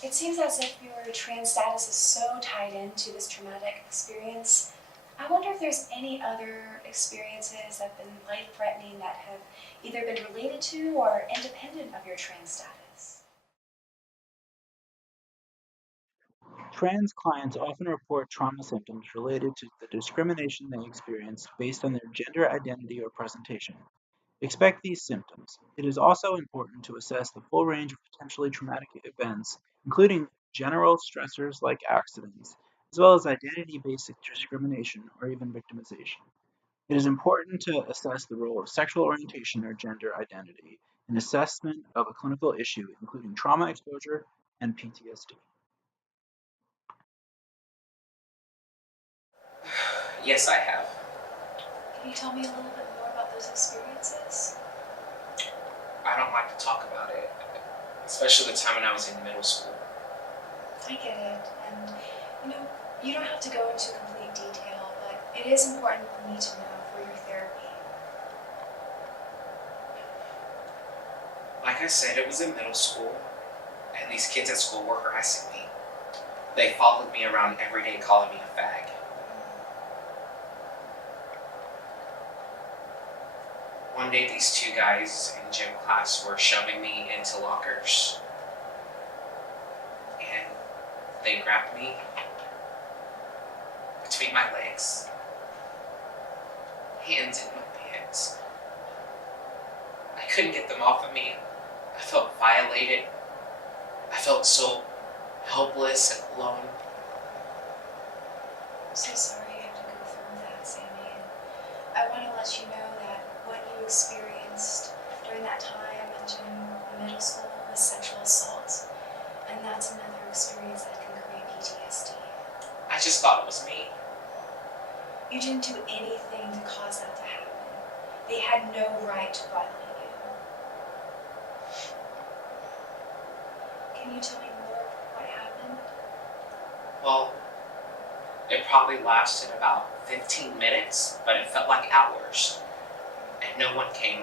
it seems as if your trans status is so tied into this traumatic experience. I wonder if there's any other experiences that have been life-threatening that have either been related to or independent of your trans status. Trans clients often report trauma symptoms related to the discrimination they experience based on their gender identity or presentation. Expect these symptoms. It is also important to assess the full range of potentially traumatic events, including general stressors like accidents, as well as identity-based discrimination or even victimization. It is important to assess the role of sexual orientation or gender identity in assessment of a clinical issue, including trauma exposure and PTSD. Yes, I have. Can you tell me a little bit more about those experiences? I don't like to talk about it, especially the time when I was in middle school. I get it, and you don't have to go into complete detail, but it is important for me to know for your therapy. Like I said, it was in middle school, and these kids at school were harassing me. They followed me around every day calling me a fag. One day, these two guys in gym class were shoving me into lockers, and they grabbed me between my legs, hands in my pants. I couldn't get them off of me. I felt violated. I felt so helpless and alone. I'm so sorry you had to go through that, Sammy. And I want to let you know that what you experienced during that time in gym in middle school was sexual assault, and that's another experience that can create PTSD. I just thought it was me. You didn't do anything to cause that to happen. They had no right to violate you. Can you tell me more what happened? Well, it probably lasted about 15 minutes, but it felt like hours, and no one came.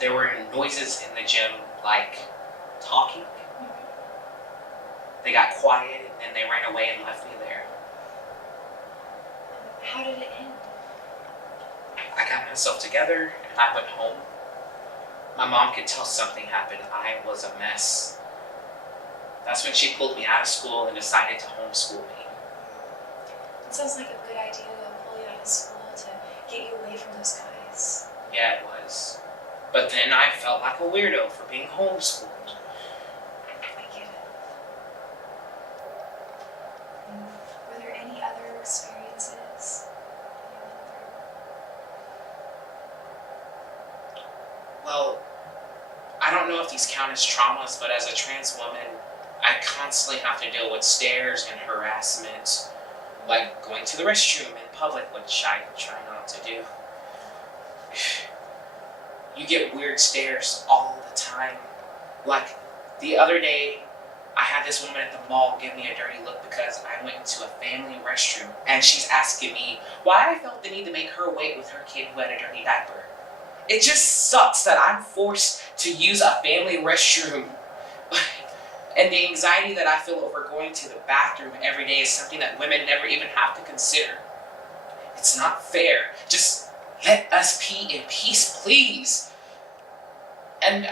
There were noises in the gym, like talking. They got quiet, and then they ran away and left me there. How did it end? I got myself together, and I went home. My mom could tell something happened. I was a mess. That's when she pulled me out of school and decided to homeschool me. It sounds like a good idea to pull you out of school to get you away from those guys. Yeah, it was. But then I felt like a weirdo for being homeschooled. I get it. Were there any other experiences you went through? Well, I don't know if these count as traumas, but as a trans woman, I constantly have to deal with stares and harassment, like going to the restroom in public, which I try not to do. You get weird stares all the time. Like the other day, I had this woman at the mall give me a dirty look because I went into a family restroom and she's asking me why I felt the need to make her wait with her kid who had a dirty diaper. It just sucks that I'm forced to use a family restroom. And the anxiety that I feel over going to the bathroom every day is something that women never even have to consider. It's not fair. Just let us pee in peace, please. And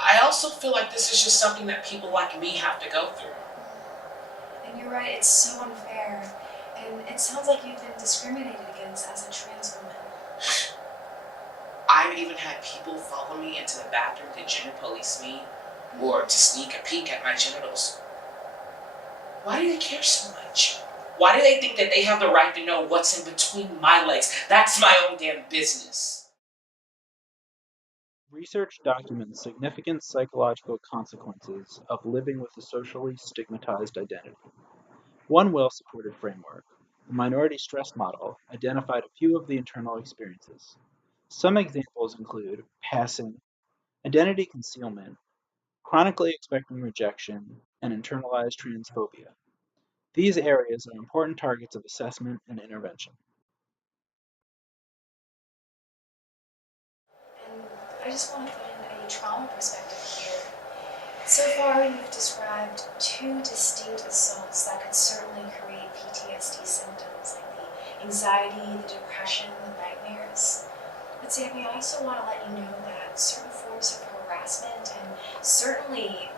I also feel like this is just something that people like me have to go through. And you're right, it's so unfair. And it sounds like you've been discriminated against as a trans woman. I've even had people follow me into the bathroom to gender police me or to sneak a peek at my genitals. Why do they care so much? Why do they think that they have the right to know what's in between my legs? That's my own damn business. Research documents significant psychological consequences of living with a socially stigmatized identity. One well-supported framework, the minority stress model, identified a few of the internal experiences. Some examples include passing, identity concealment, chronically expecting rejection, and internalized transphobia. These areas are important targets of assessment and intervention. And I just want to put in a trauma perspective here. So far, you've described two distinct assaults that could certainly create PTSD symptoms, like the anxiety, the depression, the nightmares. But Sammy, I also want to let you know that certain forms of harassment and certainly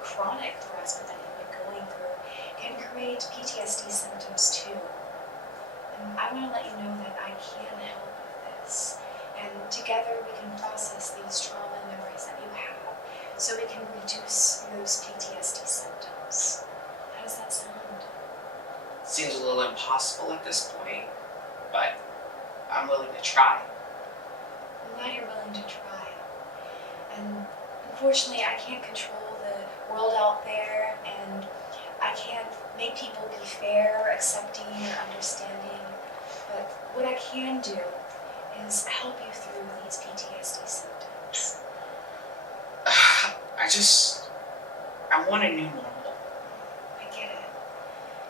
chronic harassment that you've been going through can create PTSD symptoms too. And I want to let you know that I can help with this. And together impossible at this point, but I'm willing to try. I'm glad you're willing to try. And unfortunately, I can't control the world out there, and I can't make people be fair, accepting, or understanding. But what I can do is help you through these PTSD symptoms. I want a new normal. I get it.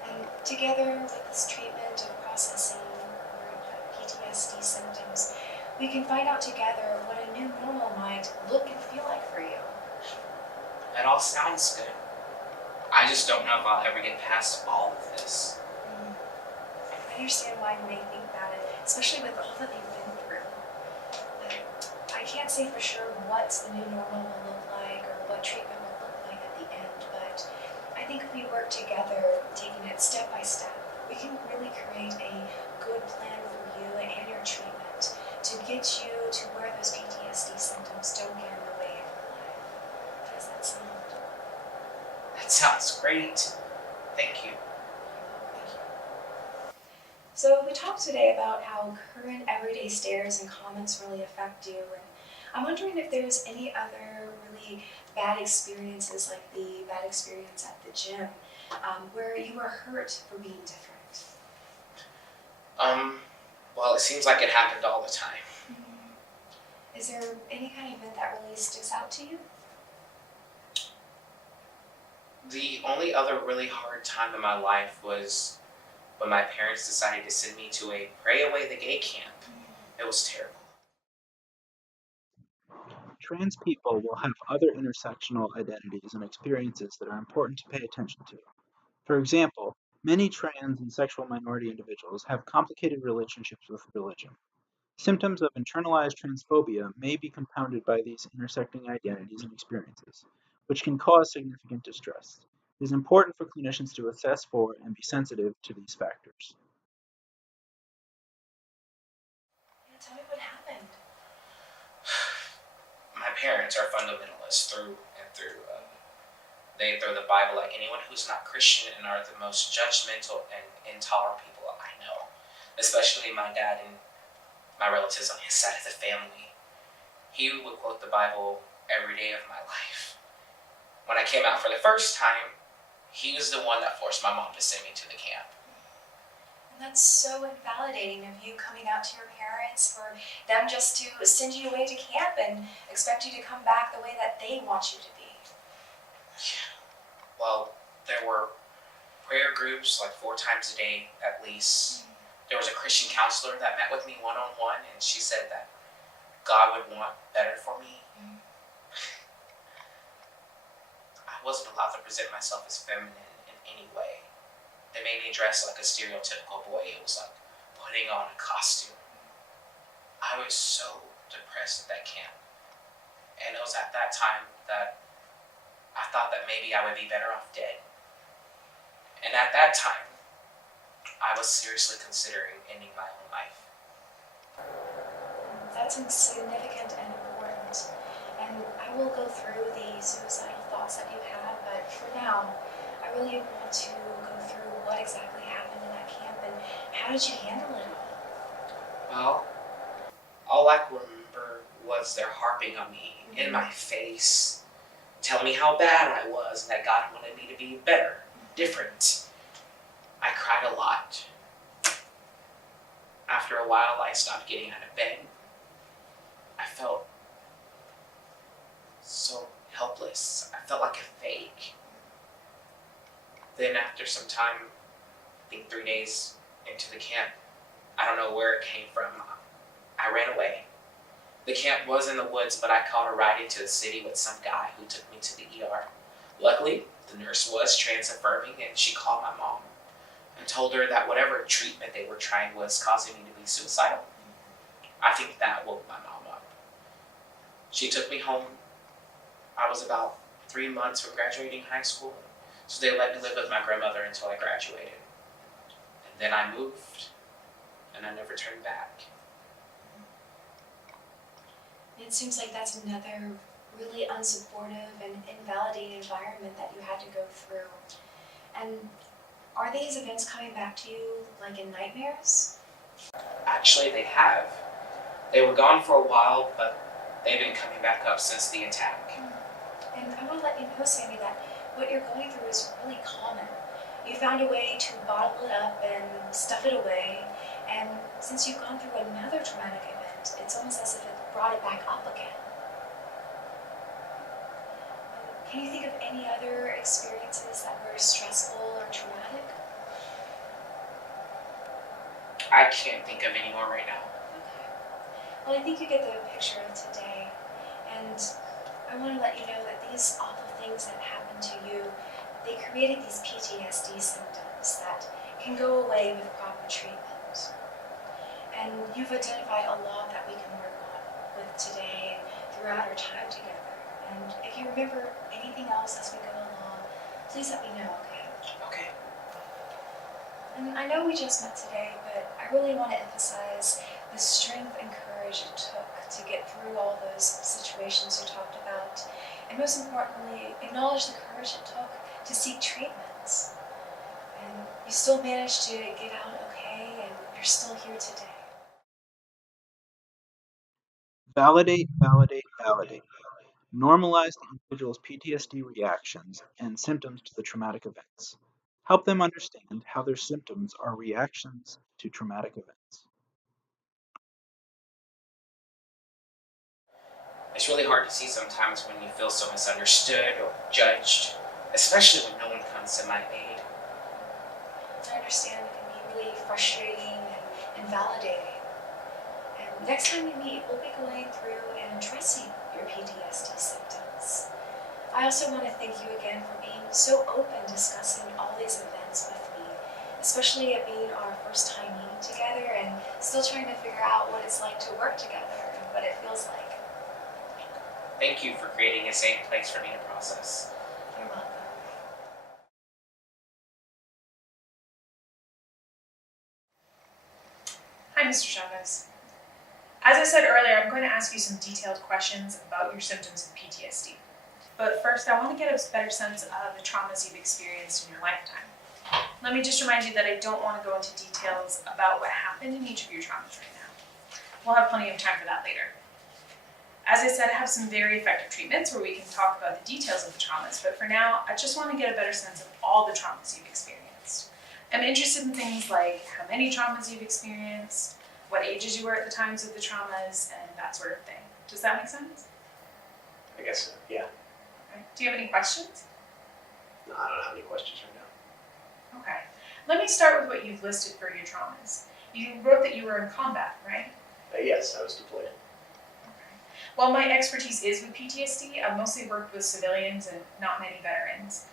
And together with this treatment of processing your PTSD symptoms, we can find out together what a new normal might look and feel like for you. That all sounds good. I just don't know if I'll ever get past all of this. I understand why you may think that, especially with all that you've been through. But I can't say for sure what the new normal will look like or what treatment will look like at the end, but I think if we work together, taking it step by step, we can really create a good plan for you and your treatment to get you to where those PTSD symptoms don't get in the way of your life. How does that sound? That sounds great. Thank you. So we talked today about how current everyday stares and comments really affect you, and I'm wondering if there's any other really bad experiences, like the bad experience at the gym, where you were hurt for being different. Well, it seems like it happened all the time. Is there any kind of event that really sticks out to you? The only other really hard time in my life was when my parents decided to send me to a Pray Away the Gay camp. It was terrible. Trans people will have other intersectional identities and experiences that are important to pay attention to. For example, many trans and sexual minority individuals have complicated relationships with religion. Symptoms of internalized transphobia may be compounded by these intersecting identities and experiences, which can cause significant distress. It is important for clinicians to assess for and be sensitive to these factors. Yeah, tell me what happened. My parents are fundamentalists through and through. They throw the Bible at anyone who's not Christian and are the most judgmental and intolerant people I know, especially my dad and my relatives on his side of the family. He would quote the Bible every day of my life. When I came out for the first time, he was the one that forced my mom to send me to the camp. And that's so invalidating of you coming out to your parents, for them just to send you away to camp and expect you to come back the way that they want you to be. Well, there were prayer groups like 4 times a day at least. There was a Christian counselor that met with me one-on-one, and she said that God would want better for me. I wasn't allowed to present myself as feminine in any way. They made me dress like a stereotypical boy. It was like putting on a costume. I was so depressed at that camp. And it was at that time that I thought that maybe I would be better off dead. And at that time, I was seriously considering ending my own life. That's significant and important. And I will go through the suicidal thoughts that you had, but for now, I really want to go through what exactly happened in that camp and how did you handle it all? Well, all I could remember was their harping on me in my face, telling me how bad I was and that God wanted me to be better, different. I cried a lot. After a while, I stopped getting out of bed. I felt so helpless. I felt like a fake. Then after some time, I think 3 days into the camp, I don't know where it came from, I ran away. The camp was in the woods, but I caught a ride into the city with some guy who took me to the ER. Luckily, the nurse was trans affirming, and she called my mom and told her that whatever treatment they were trying was causing me to be suicidal. I think that woke my mom up. She took me home. I was about 3 months from graduating high school, so they let me live with my grandmother until I graduated. And then I moved, and I never turned back. It seems like that's another really unsupportive and invalidating environment that you had to go through. And Are these events coming back to you like in nightmares? Actually, they have. They were gone for a while, but they've been coming back up since the attack. And I want to let you know, Sammy, that what you're going through is really common. You found a way to bottle it up and stuff it away, and since you've gone through another traumatic event, it's almost as if it brought it back up again. Can you think of any other experiences that were stressful or traumatic? I can't think of any more right now. Okay. Well, I think you get the picture of today, and I want to let you know that these awful things that happened to you, they created these PTSD symptoms that can go away with proper treatment. And you've identified a lot that we can work on with today and throughout our time together. And if you remember anything else as we go along, please let me know, okay? Okay. And I know we just met today, but I really want to emphasize the strength and courage it took to get through all those situations you talked about. And most importantly, acknowledge the courage it took to seek treatments. And you still managed to get out okay, and you're still here today. Validate, validate, validate. Normalize the individual's PTSD reactions and symptoms to the traumatic events. Help them understand how their symptoms are reactions to traumatic events. It's really hard to see sometimes when you feel so misunderstood or judged, especially when no one comes to my aid. I understand it can be really frustrating and validating. And next time we meet, we'll be going through and addressing your PTSD symptoms. I also want to thank you again for being so open discussing all these events with me, especially it being our first time meeting together and still trying to figure out what it's like to work together and what it feels like. Thank you for creating a safe place for me to process. You're welcome. Hi, Mr. Chavez. As I said earlier, I'm going to ask you some detailed questions about your symptoms of PTSD. But first, I want to get a better sense of the traumas you've experienced in your lifetime. Let me just remind you that I don't want to go into details about what happened in each of your traumas right now. We'll have plenty of time for that later. As I said, I have some very effective treatments where we can talk about the details of the traumas, but for now, I just want to get a better sense of all the traumas you've experienced. I'm interested in things like how many traumas you've experienced, what ages you were at the times of the traumas, and that sort of thing. Does that make sense? I guess so, yeah. Okay. Do you have any questions? No, I don't have any questions right now. Okay. Let me start with what you've listed for your traumas. You wrote that you were in combat, right? Yes, I was deployed. Okay. While my expertise is with PTSD, I've mostly worked with civilians and not many veterans.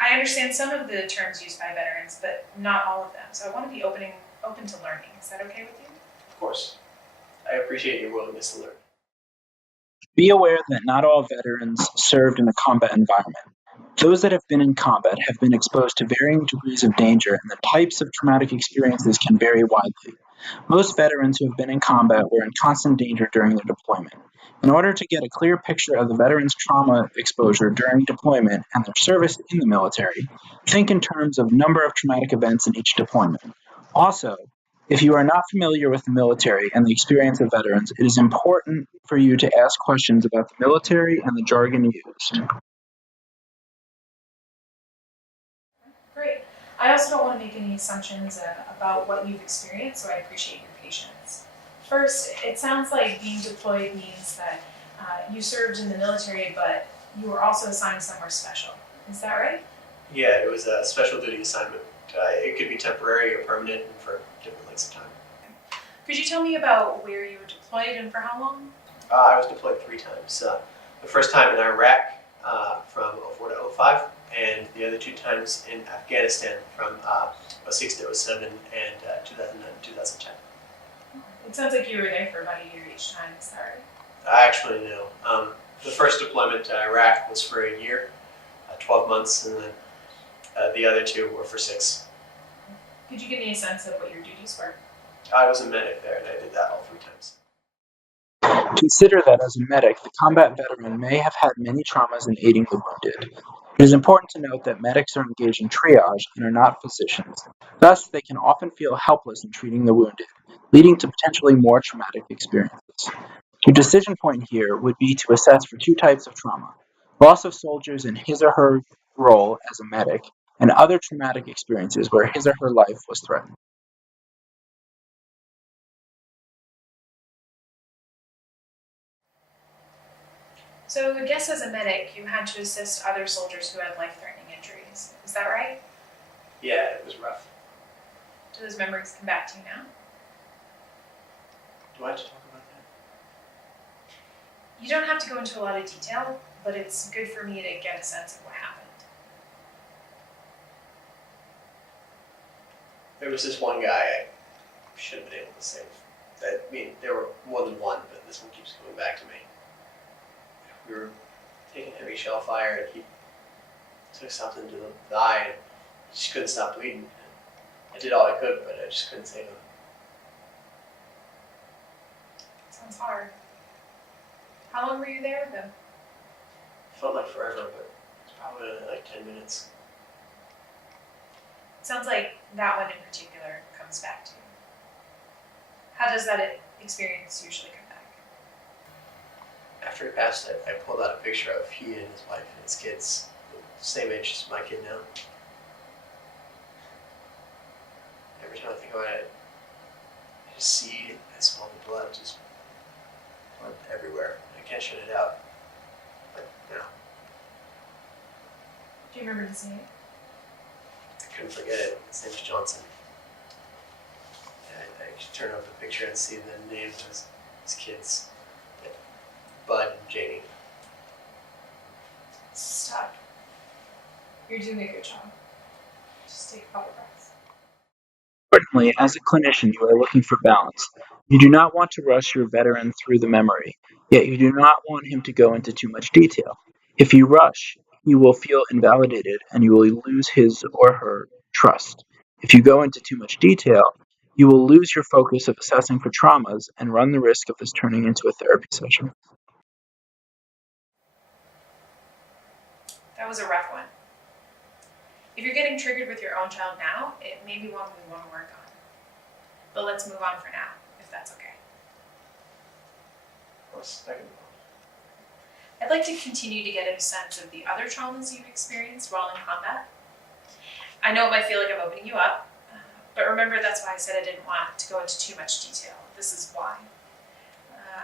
I understand some of the terms used by veterans, but not all of them. So I want to be open to learning. Is that okay with you? Of course. I appreciate your willingness to learn. Be aware that not all veterans served in a combat environment. Those that have been in combat have been exposed to varying degrees of danger, and the types of traumatic experiences can vary widely. Most veterans who have been in combat were in constant danger during their deployment. In order to get a clear picture of the veteran's trauma exposure during deployment and their service in the military, think in terms of number of traumatic events in each deployment. Also, if you are not familiar with the military and the experience of veterans, it is important for you to ask questions about the military and the jargon used. Great. I also don't want to make any assumptions about what you've experienced, so I appreciate your patience. First, it sounds like being deployed means that you served in the military, but you were also assigned somewhere special. Is that right? Yeah, it was a special duty assignment. It could be temporary or permanent and for different lengths of time. Could you tell me about where you were deployed and for how long? I was deployed 3 times. The first time in Iraq from 04 to 05, and the other 2 times in Afghanistan from 06 to 07 and 2009 to 2010. It sounds like you were there for about a year each time. Is that right? Actually, no. The first deployment to Iraq was for a year, 12 months, and then the other 2 were for 6. Could you give me a sense of what your duties were? I was a medic there, and I did that all 3 times. Consider that as a medic, the combat veteran may have had many traumas in aiding the wounded. It is important to note that medics are engaged in triage and are not physicians. Thus, they can often feel helpless in treating the wounded, leading to potentially more traumatic experiences. Your decision point here would be to assess for two types of trauma: loss of soldiers in his or her role as a medic, and other traumatic experiences where his or her life was threatened. So I guess as a medic, you had to assist other soldiers who had life-threatening injuries. Is that right? Yeah, it was rough. Do those memories come back to you now? Do I have to talk about that? You don't have to go into a lot of detail, but it's good for me to get a sense of what happened. There was this one guy I should have been able to save. I mean, there were more than one, but this one keeps coming back to me. We were taking heavy shell fire, and he took something to the eye, and he just couldn't stop bleeding. I did all I could, but I just couldn't save him. Sounds hard. How long were you there with them? It felt like forever, but it was probably only like 10 minutes. It sounds like that one in particular comes back to you. How does that experience usually come back? After he passed, I pulled out a picture of he and his wife and his kids, the same age as my kid now. Every time I think about it, I just see it, I smell the blood, just blood everywhere. I can't shut it out. But no, Do you remember his name? I couldn't forget it. His name's Johnson. I could turn over the picture and see the names of his kids. Bud and Janie. Stop. You're doing a good job. Just take a couple breaths. Importantly, as a clinician, you are looking for balance. You do not want to rush your veteran through the memory, yet you do not want him to go into too much detail. If you rush, he will feel invalidated and you will lose his or her trust. If you go into too much detail, you will lose your focus of assessing for traumas and run the risk of this turning into a therapy session. That was a rough one. If you're getting triggered with your own child now, it may be one we want to work on. But let's move on for now, if that's okay. What's the second one? I'd like to continue to get a sense of the other traumas you've experienced while in combat. I know it might feel like I'm opening you up, but remember that's why I said I didn't want to go into too much detail. This is why.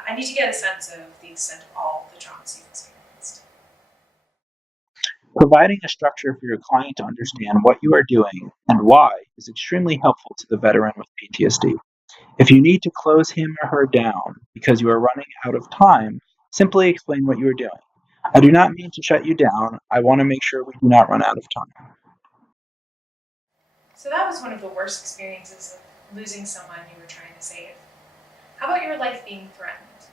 I need to get a sense of the extent of all the traumas you've experienced. Providing a structure for your client to understand what you are doing and why is extremely helpful to the veteran with PTSD. If you need to close him or her down because you are running out of time, simply explain what you are doing. I do not mean to shut you down. I want to make sure we do not run out of time. So that was one of the worst experiences of losing someone you were trying to save. How about your life being threatened?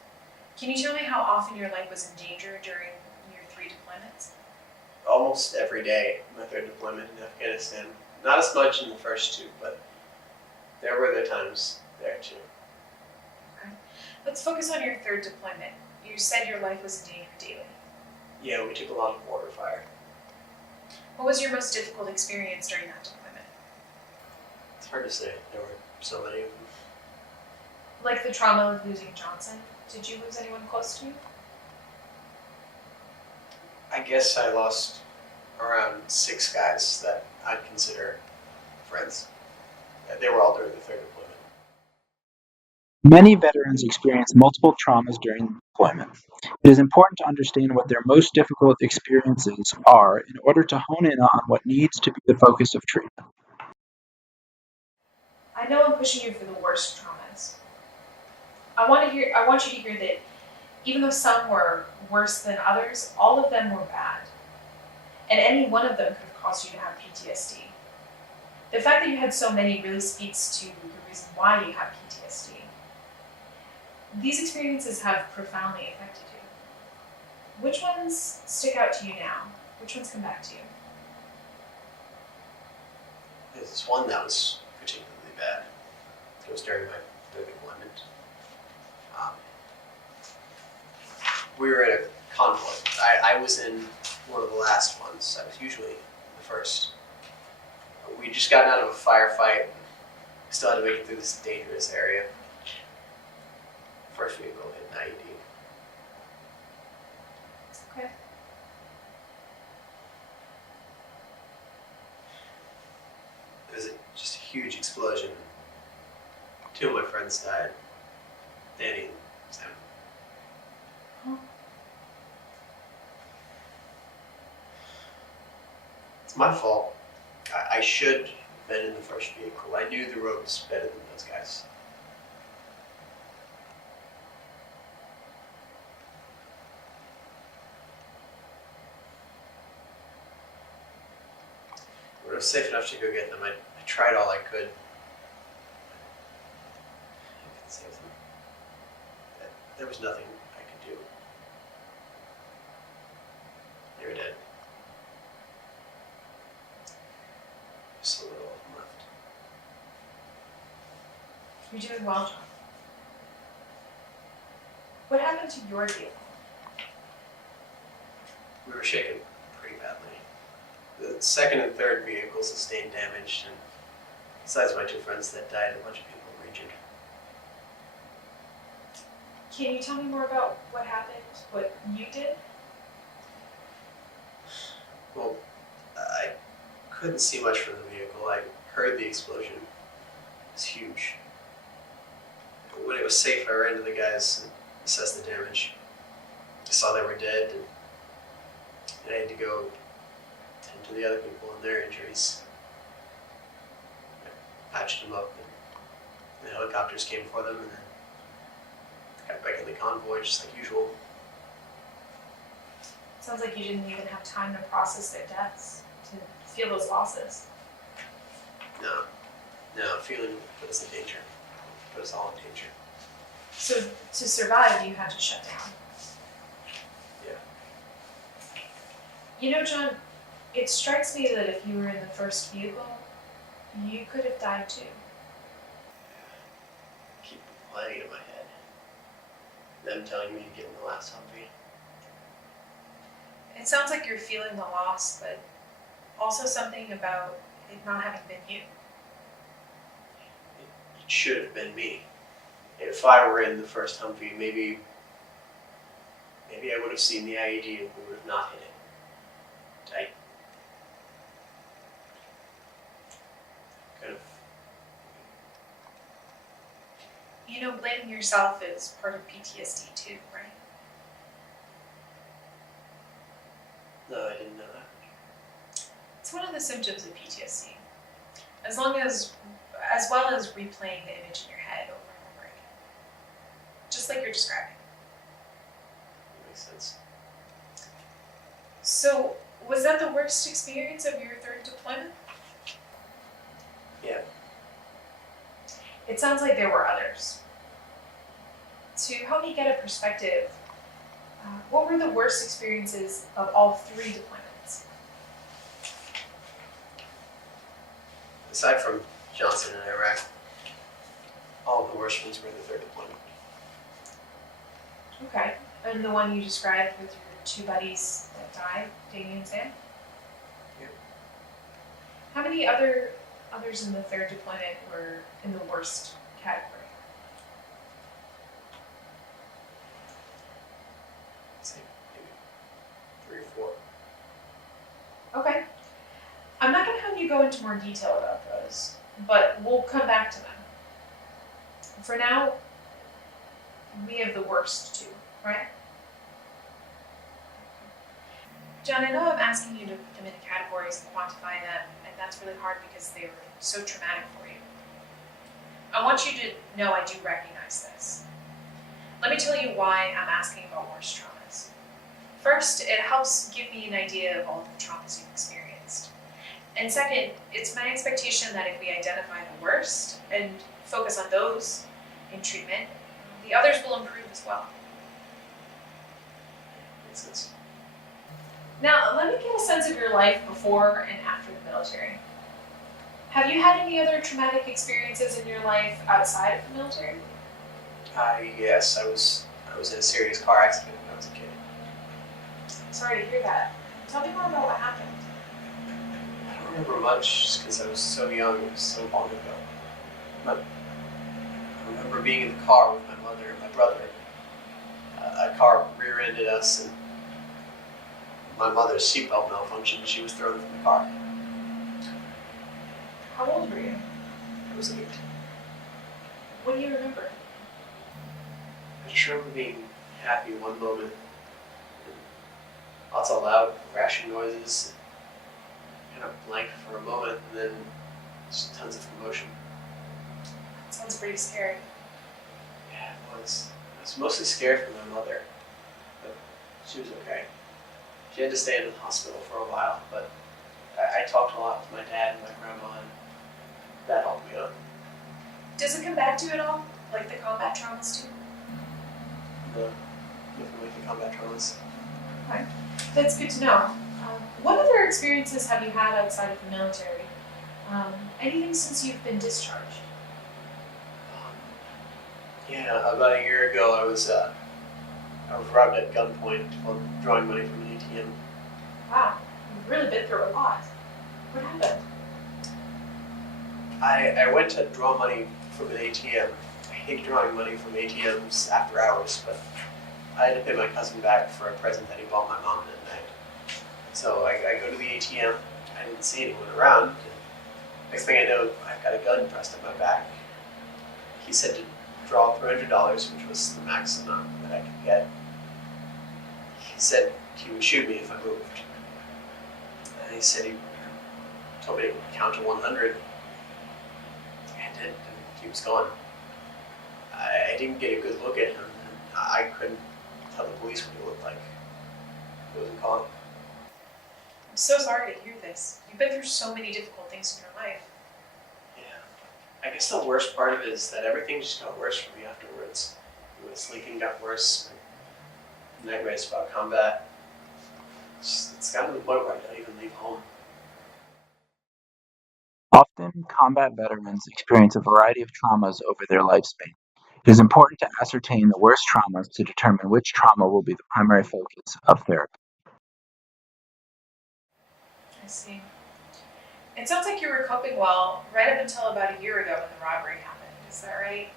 Can you tell me how often your life was in danger during your 3 deployments? Almost every day, my third deployment in Afghanistan. Not as much in the first 2, but there were the times there too. Okay. Let's focus on your 3rd deployment. You said your life was in danger daily. Yeah, we took a lot of mortar fire. What was your most difficult experience during that deployment? It's hard to say. There were so many of them. Like the trauma of losing Johnson, did you lose anyone close to you? I guess I lost around 6 guys that I'd consider friends. They were all during the third deployment. Many veterans experience multiple traumas during deployment. It is important to understand what their most difficult experiences are in order to hone in on what needs to be the focus of treatment. I know I'm pushing you for the worst traumas. I want you to hear that even though some were worse than others, all of them were bad. And any one of them could have caused you to have PTSD. The fact that you had so many really speaks to the reason why you have PTSD. These experiences have profoundly affected you. Which ones stick out to you now? Which ones come back to you? There's this one that was particularly bad. It was during my third deployment. We were in a convoy. I was in one of the last ones. I was usually the first. We just gotten out of a firefight. Still had to make it through this dangerous area. First vehicle hit an IED. Okay. It was just a huge explosion. Two of my friends died. Danny and Sam. Huh. It's my fault. I should have been in the first vehicle. I knew the roads better than those guys. When I was safe enough to go get them, I tried all I could. I couldn't save them. There was nothing I could do. They were dead. Just a little of them left. You're doing well, John. What happened to your vehicle? We were shaken pretty badly. The second and third vehicles sustained damage, and besides my two friends that died, a bunch of people were injured. Can you tell me more about what happened, what you did? Well, I couldn't see much from the vehicle. I heard the explosion. It was huge. When it was safe, I ran to the guys and assessed the damage. I saw they were dead, and I had to go tend to the other people and their injuries. I patched them up, and the helicopters came for them, and then got back in the convoy just like usual. Sounds like you didn't even have time to process their deaths, to feel those losses. No, feeling put us in danger. Put us all in danger. So to survive, you had to shut down. Yeah. You know, John, it strikes me that if you were in the first vehicle, you could have died too. Keep playing in my head. Them telling me to get in the last Humvee. It sounds like you're feeling the loss, but also something about it not having been you. It should have been me. If I were in the first Humvee, maybe I would have seen the IED and we would have not hit it. I could have. You know, blaming yourself is part of PTSD too, right? No, I didn't know that. It's one of the symptoms of PTSD. As well as replaying the image in your head over and over again. Just like you're describing. That makes sense. So, was that the worst experience of your third deployment? Yeah. It sounds like there were others. To help me get a perspective, what were the worst experiences of all three deployments? Aside from Johnson and Iraq, all of the worst ones were in the third deployment. Okay. And the one you described with your two buddies that died, Danny and Sam? Yeah. How many others in the third deployment were in the worst category? I'd say maybe 3 or 4. Okay. I'm not going to have you go into more detail about those, but we'll come back to them. For now, we have the worst two, right? John, I know I'm asking you to put them into categories and quantify them, and that's really hard because they were so traumatic for you. I want you to know I do recognize this. Let me tell you why I'm asking about worst traumas. First, it helps give me an idea of all of the traumas you've experienced. And second, it's my expectation that if we identify the worst and focus on those in treatment, the others will improve as well. Makes sense. Now, let me get a sense of your life before and after the military. Have you had any other traumatic experiences in your life outside of the military? Yes, I was in a serious car accident when I was a kid. Sorry to hear that. Tell me more about what happened. I don't remember much just because I was so young, it was so long ago. But I remember being in the car with my mother and my brother. A car rear-ended us, and my mother's seatbelt malfunctioned and she was thrown from the car. How old were you? I was 8. What do you remember? I just remember being happy one moment, and lots of loud crashing noises, kind of blank for a moment, and then just tons of commotion. Sounds pretty scary. Yeah, it was. I was mostly scared for my mother, but she was okay. She had to stay in the hospital for a while, but I talked a lot with my dad and my grandma, and that helped me out. Does it come back to you at all? Like the combat traumas do? No, nothing like the combat traumas. Okay. That's good to know. What other experiences have you had outside of the military? Anything since you've been discharged? Yeah, about a year ago, I was robbed at gunpoint while drawing money from an ATM. Wow, you've really been through a lot. What happened? I went to draw money from an ATM. I hate drawing money from ATMs after hours, but I had to pay my cousin back for a present that he bought my mom that night. So I go to the ATM. I didn't see anyone around. And next thing I know, I've got a gun pressed on my back. He said to draw $300, which was the max amount that I could get. He said he would shoot me if I moved. And he said he told me to count to 100. I did, and he was gone. I didn't get a good look at him, and I couldn't tell the police what he looked like. He wasn't gone. I'm so sorry to hear this. You've been through so many difficult things in your life. Yeah. I guess the worst part of it is that everything just got worse for me afterwards. My sleeping got worse, my nightmares about combat. It's gotten to the point where I don't even leave home. Often, combat veterans experience a variety of traumas over their lifespan. It is important to ascertain the worst traumas to determine which trauma will be the primary focus of therapy. I see. It sounds like you were coping well right up until about a year ago when the robbery happened. Is that right?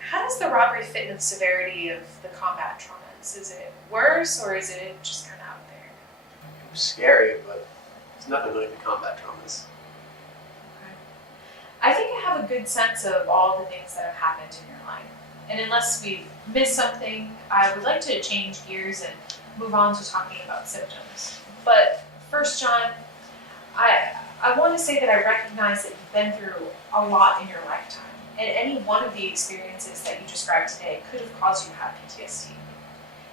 How does the robbery fit in the severity of the combat traumas? Is it worse or is it just kind of out there? It was scary, but it's nothing like the combat traumas. I think I have a good sense of all the things that have happened in your life. And unless we've missed something, I would like to change gears and move on to talking about symptoms. But first, John, I want to say that I recognize that you've been through a lot in your lifetime. And any one of the experiences that you described today could have caused you to have PTSD.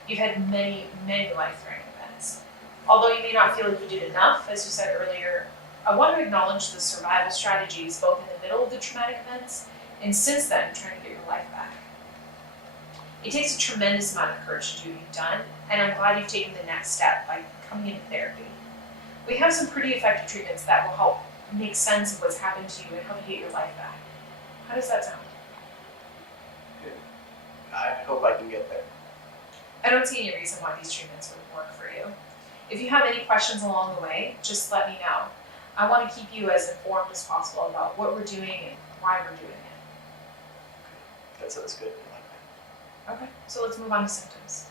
You've had many, many life-threatening events. Although you may not feel like you did enough, as you said earlier, I want to acknowledge the survival strategies both in the middle of the traumatic events and since then trying to get your life back. It takes a tremendous amount of courage to do what you've done, and I'm glad you've taken the next step by coming into therapy. We have some pretty effective treatments that will help make sense of what's happened to you and help you get your life back. How does that sound? Good. I hope I can get there. I don't see any reason why these treatments wouldn't work for you. If you have any questions along the way, just let me know. I want to keep you as informed as possible about what we're doing and why we're doing it. That sounds good. Okay, so let's move on to symptoms.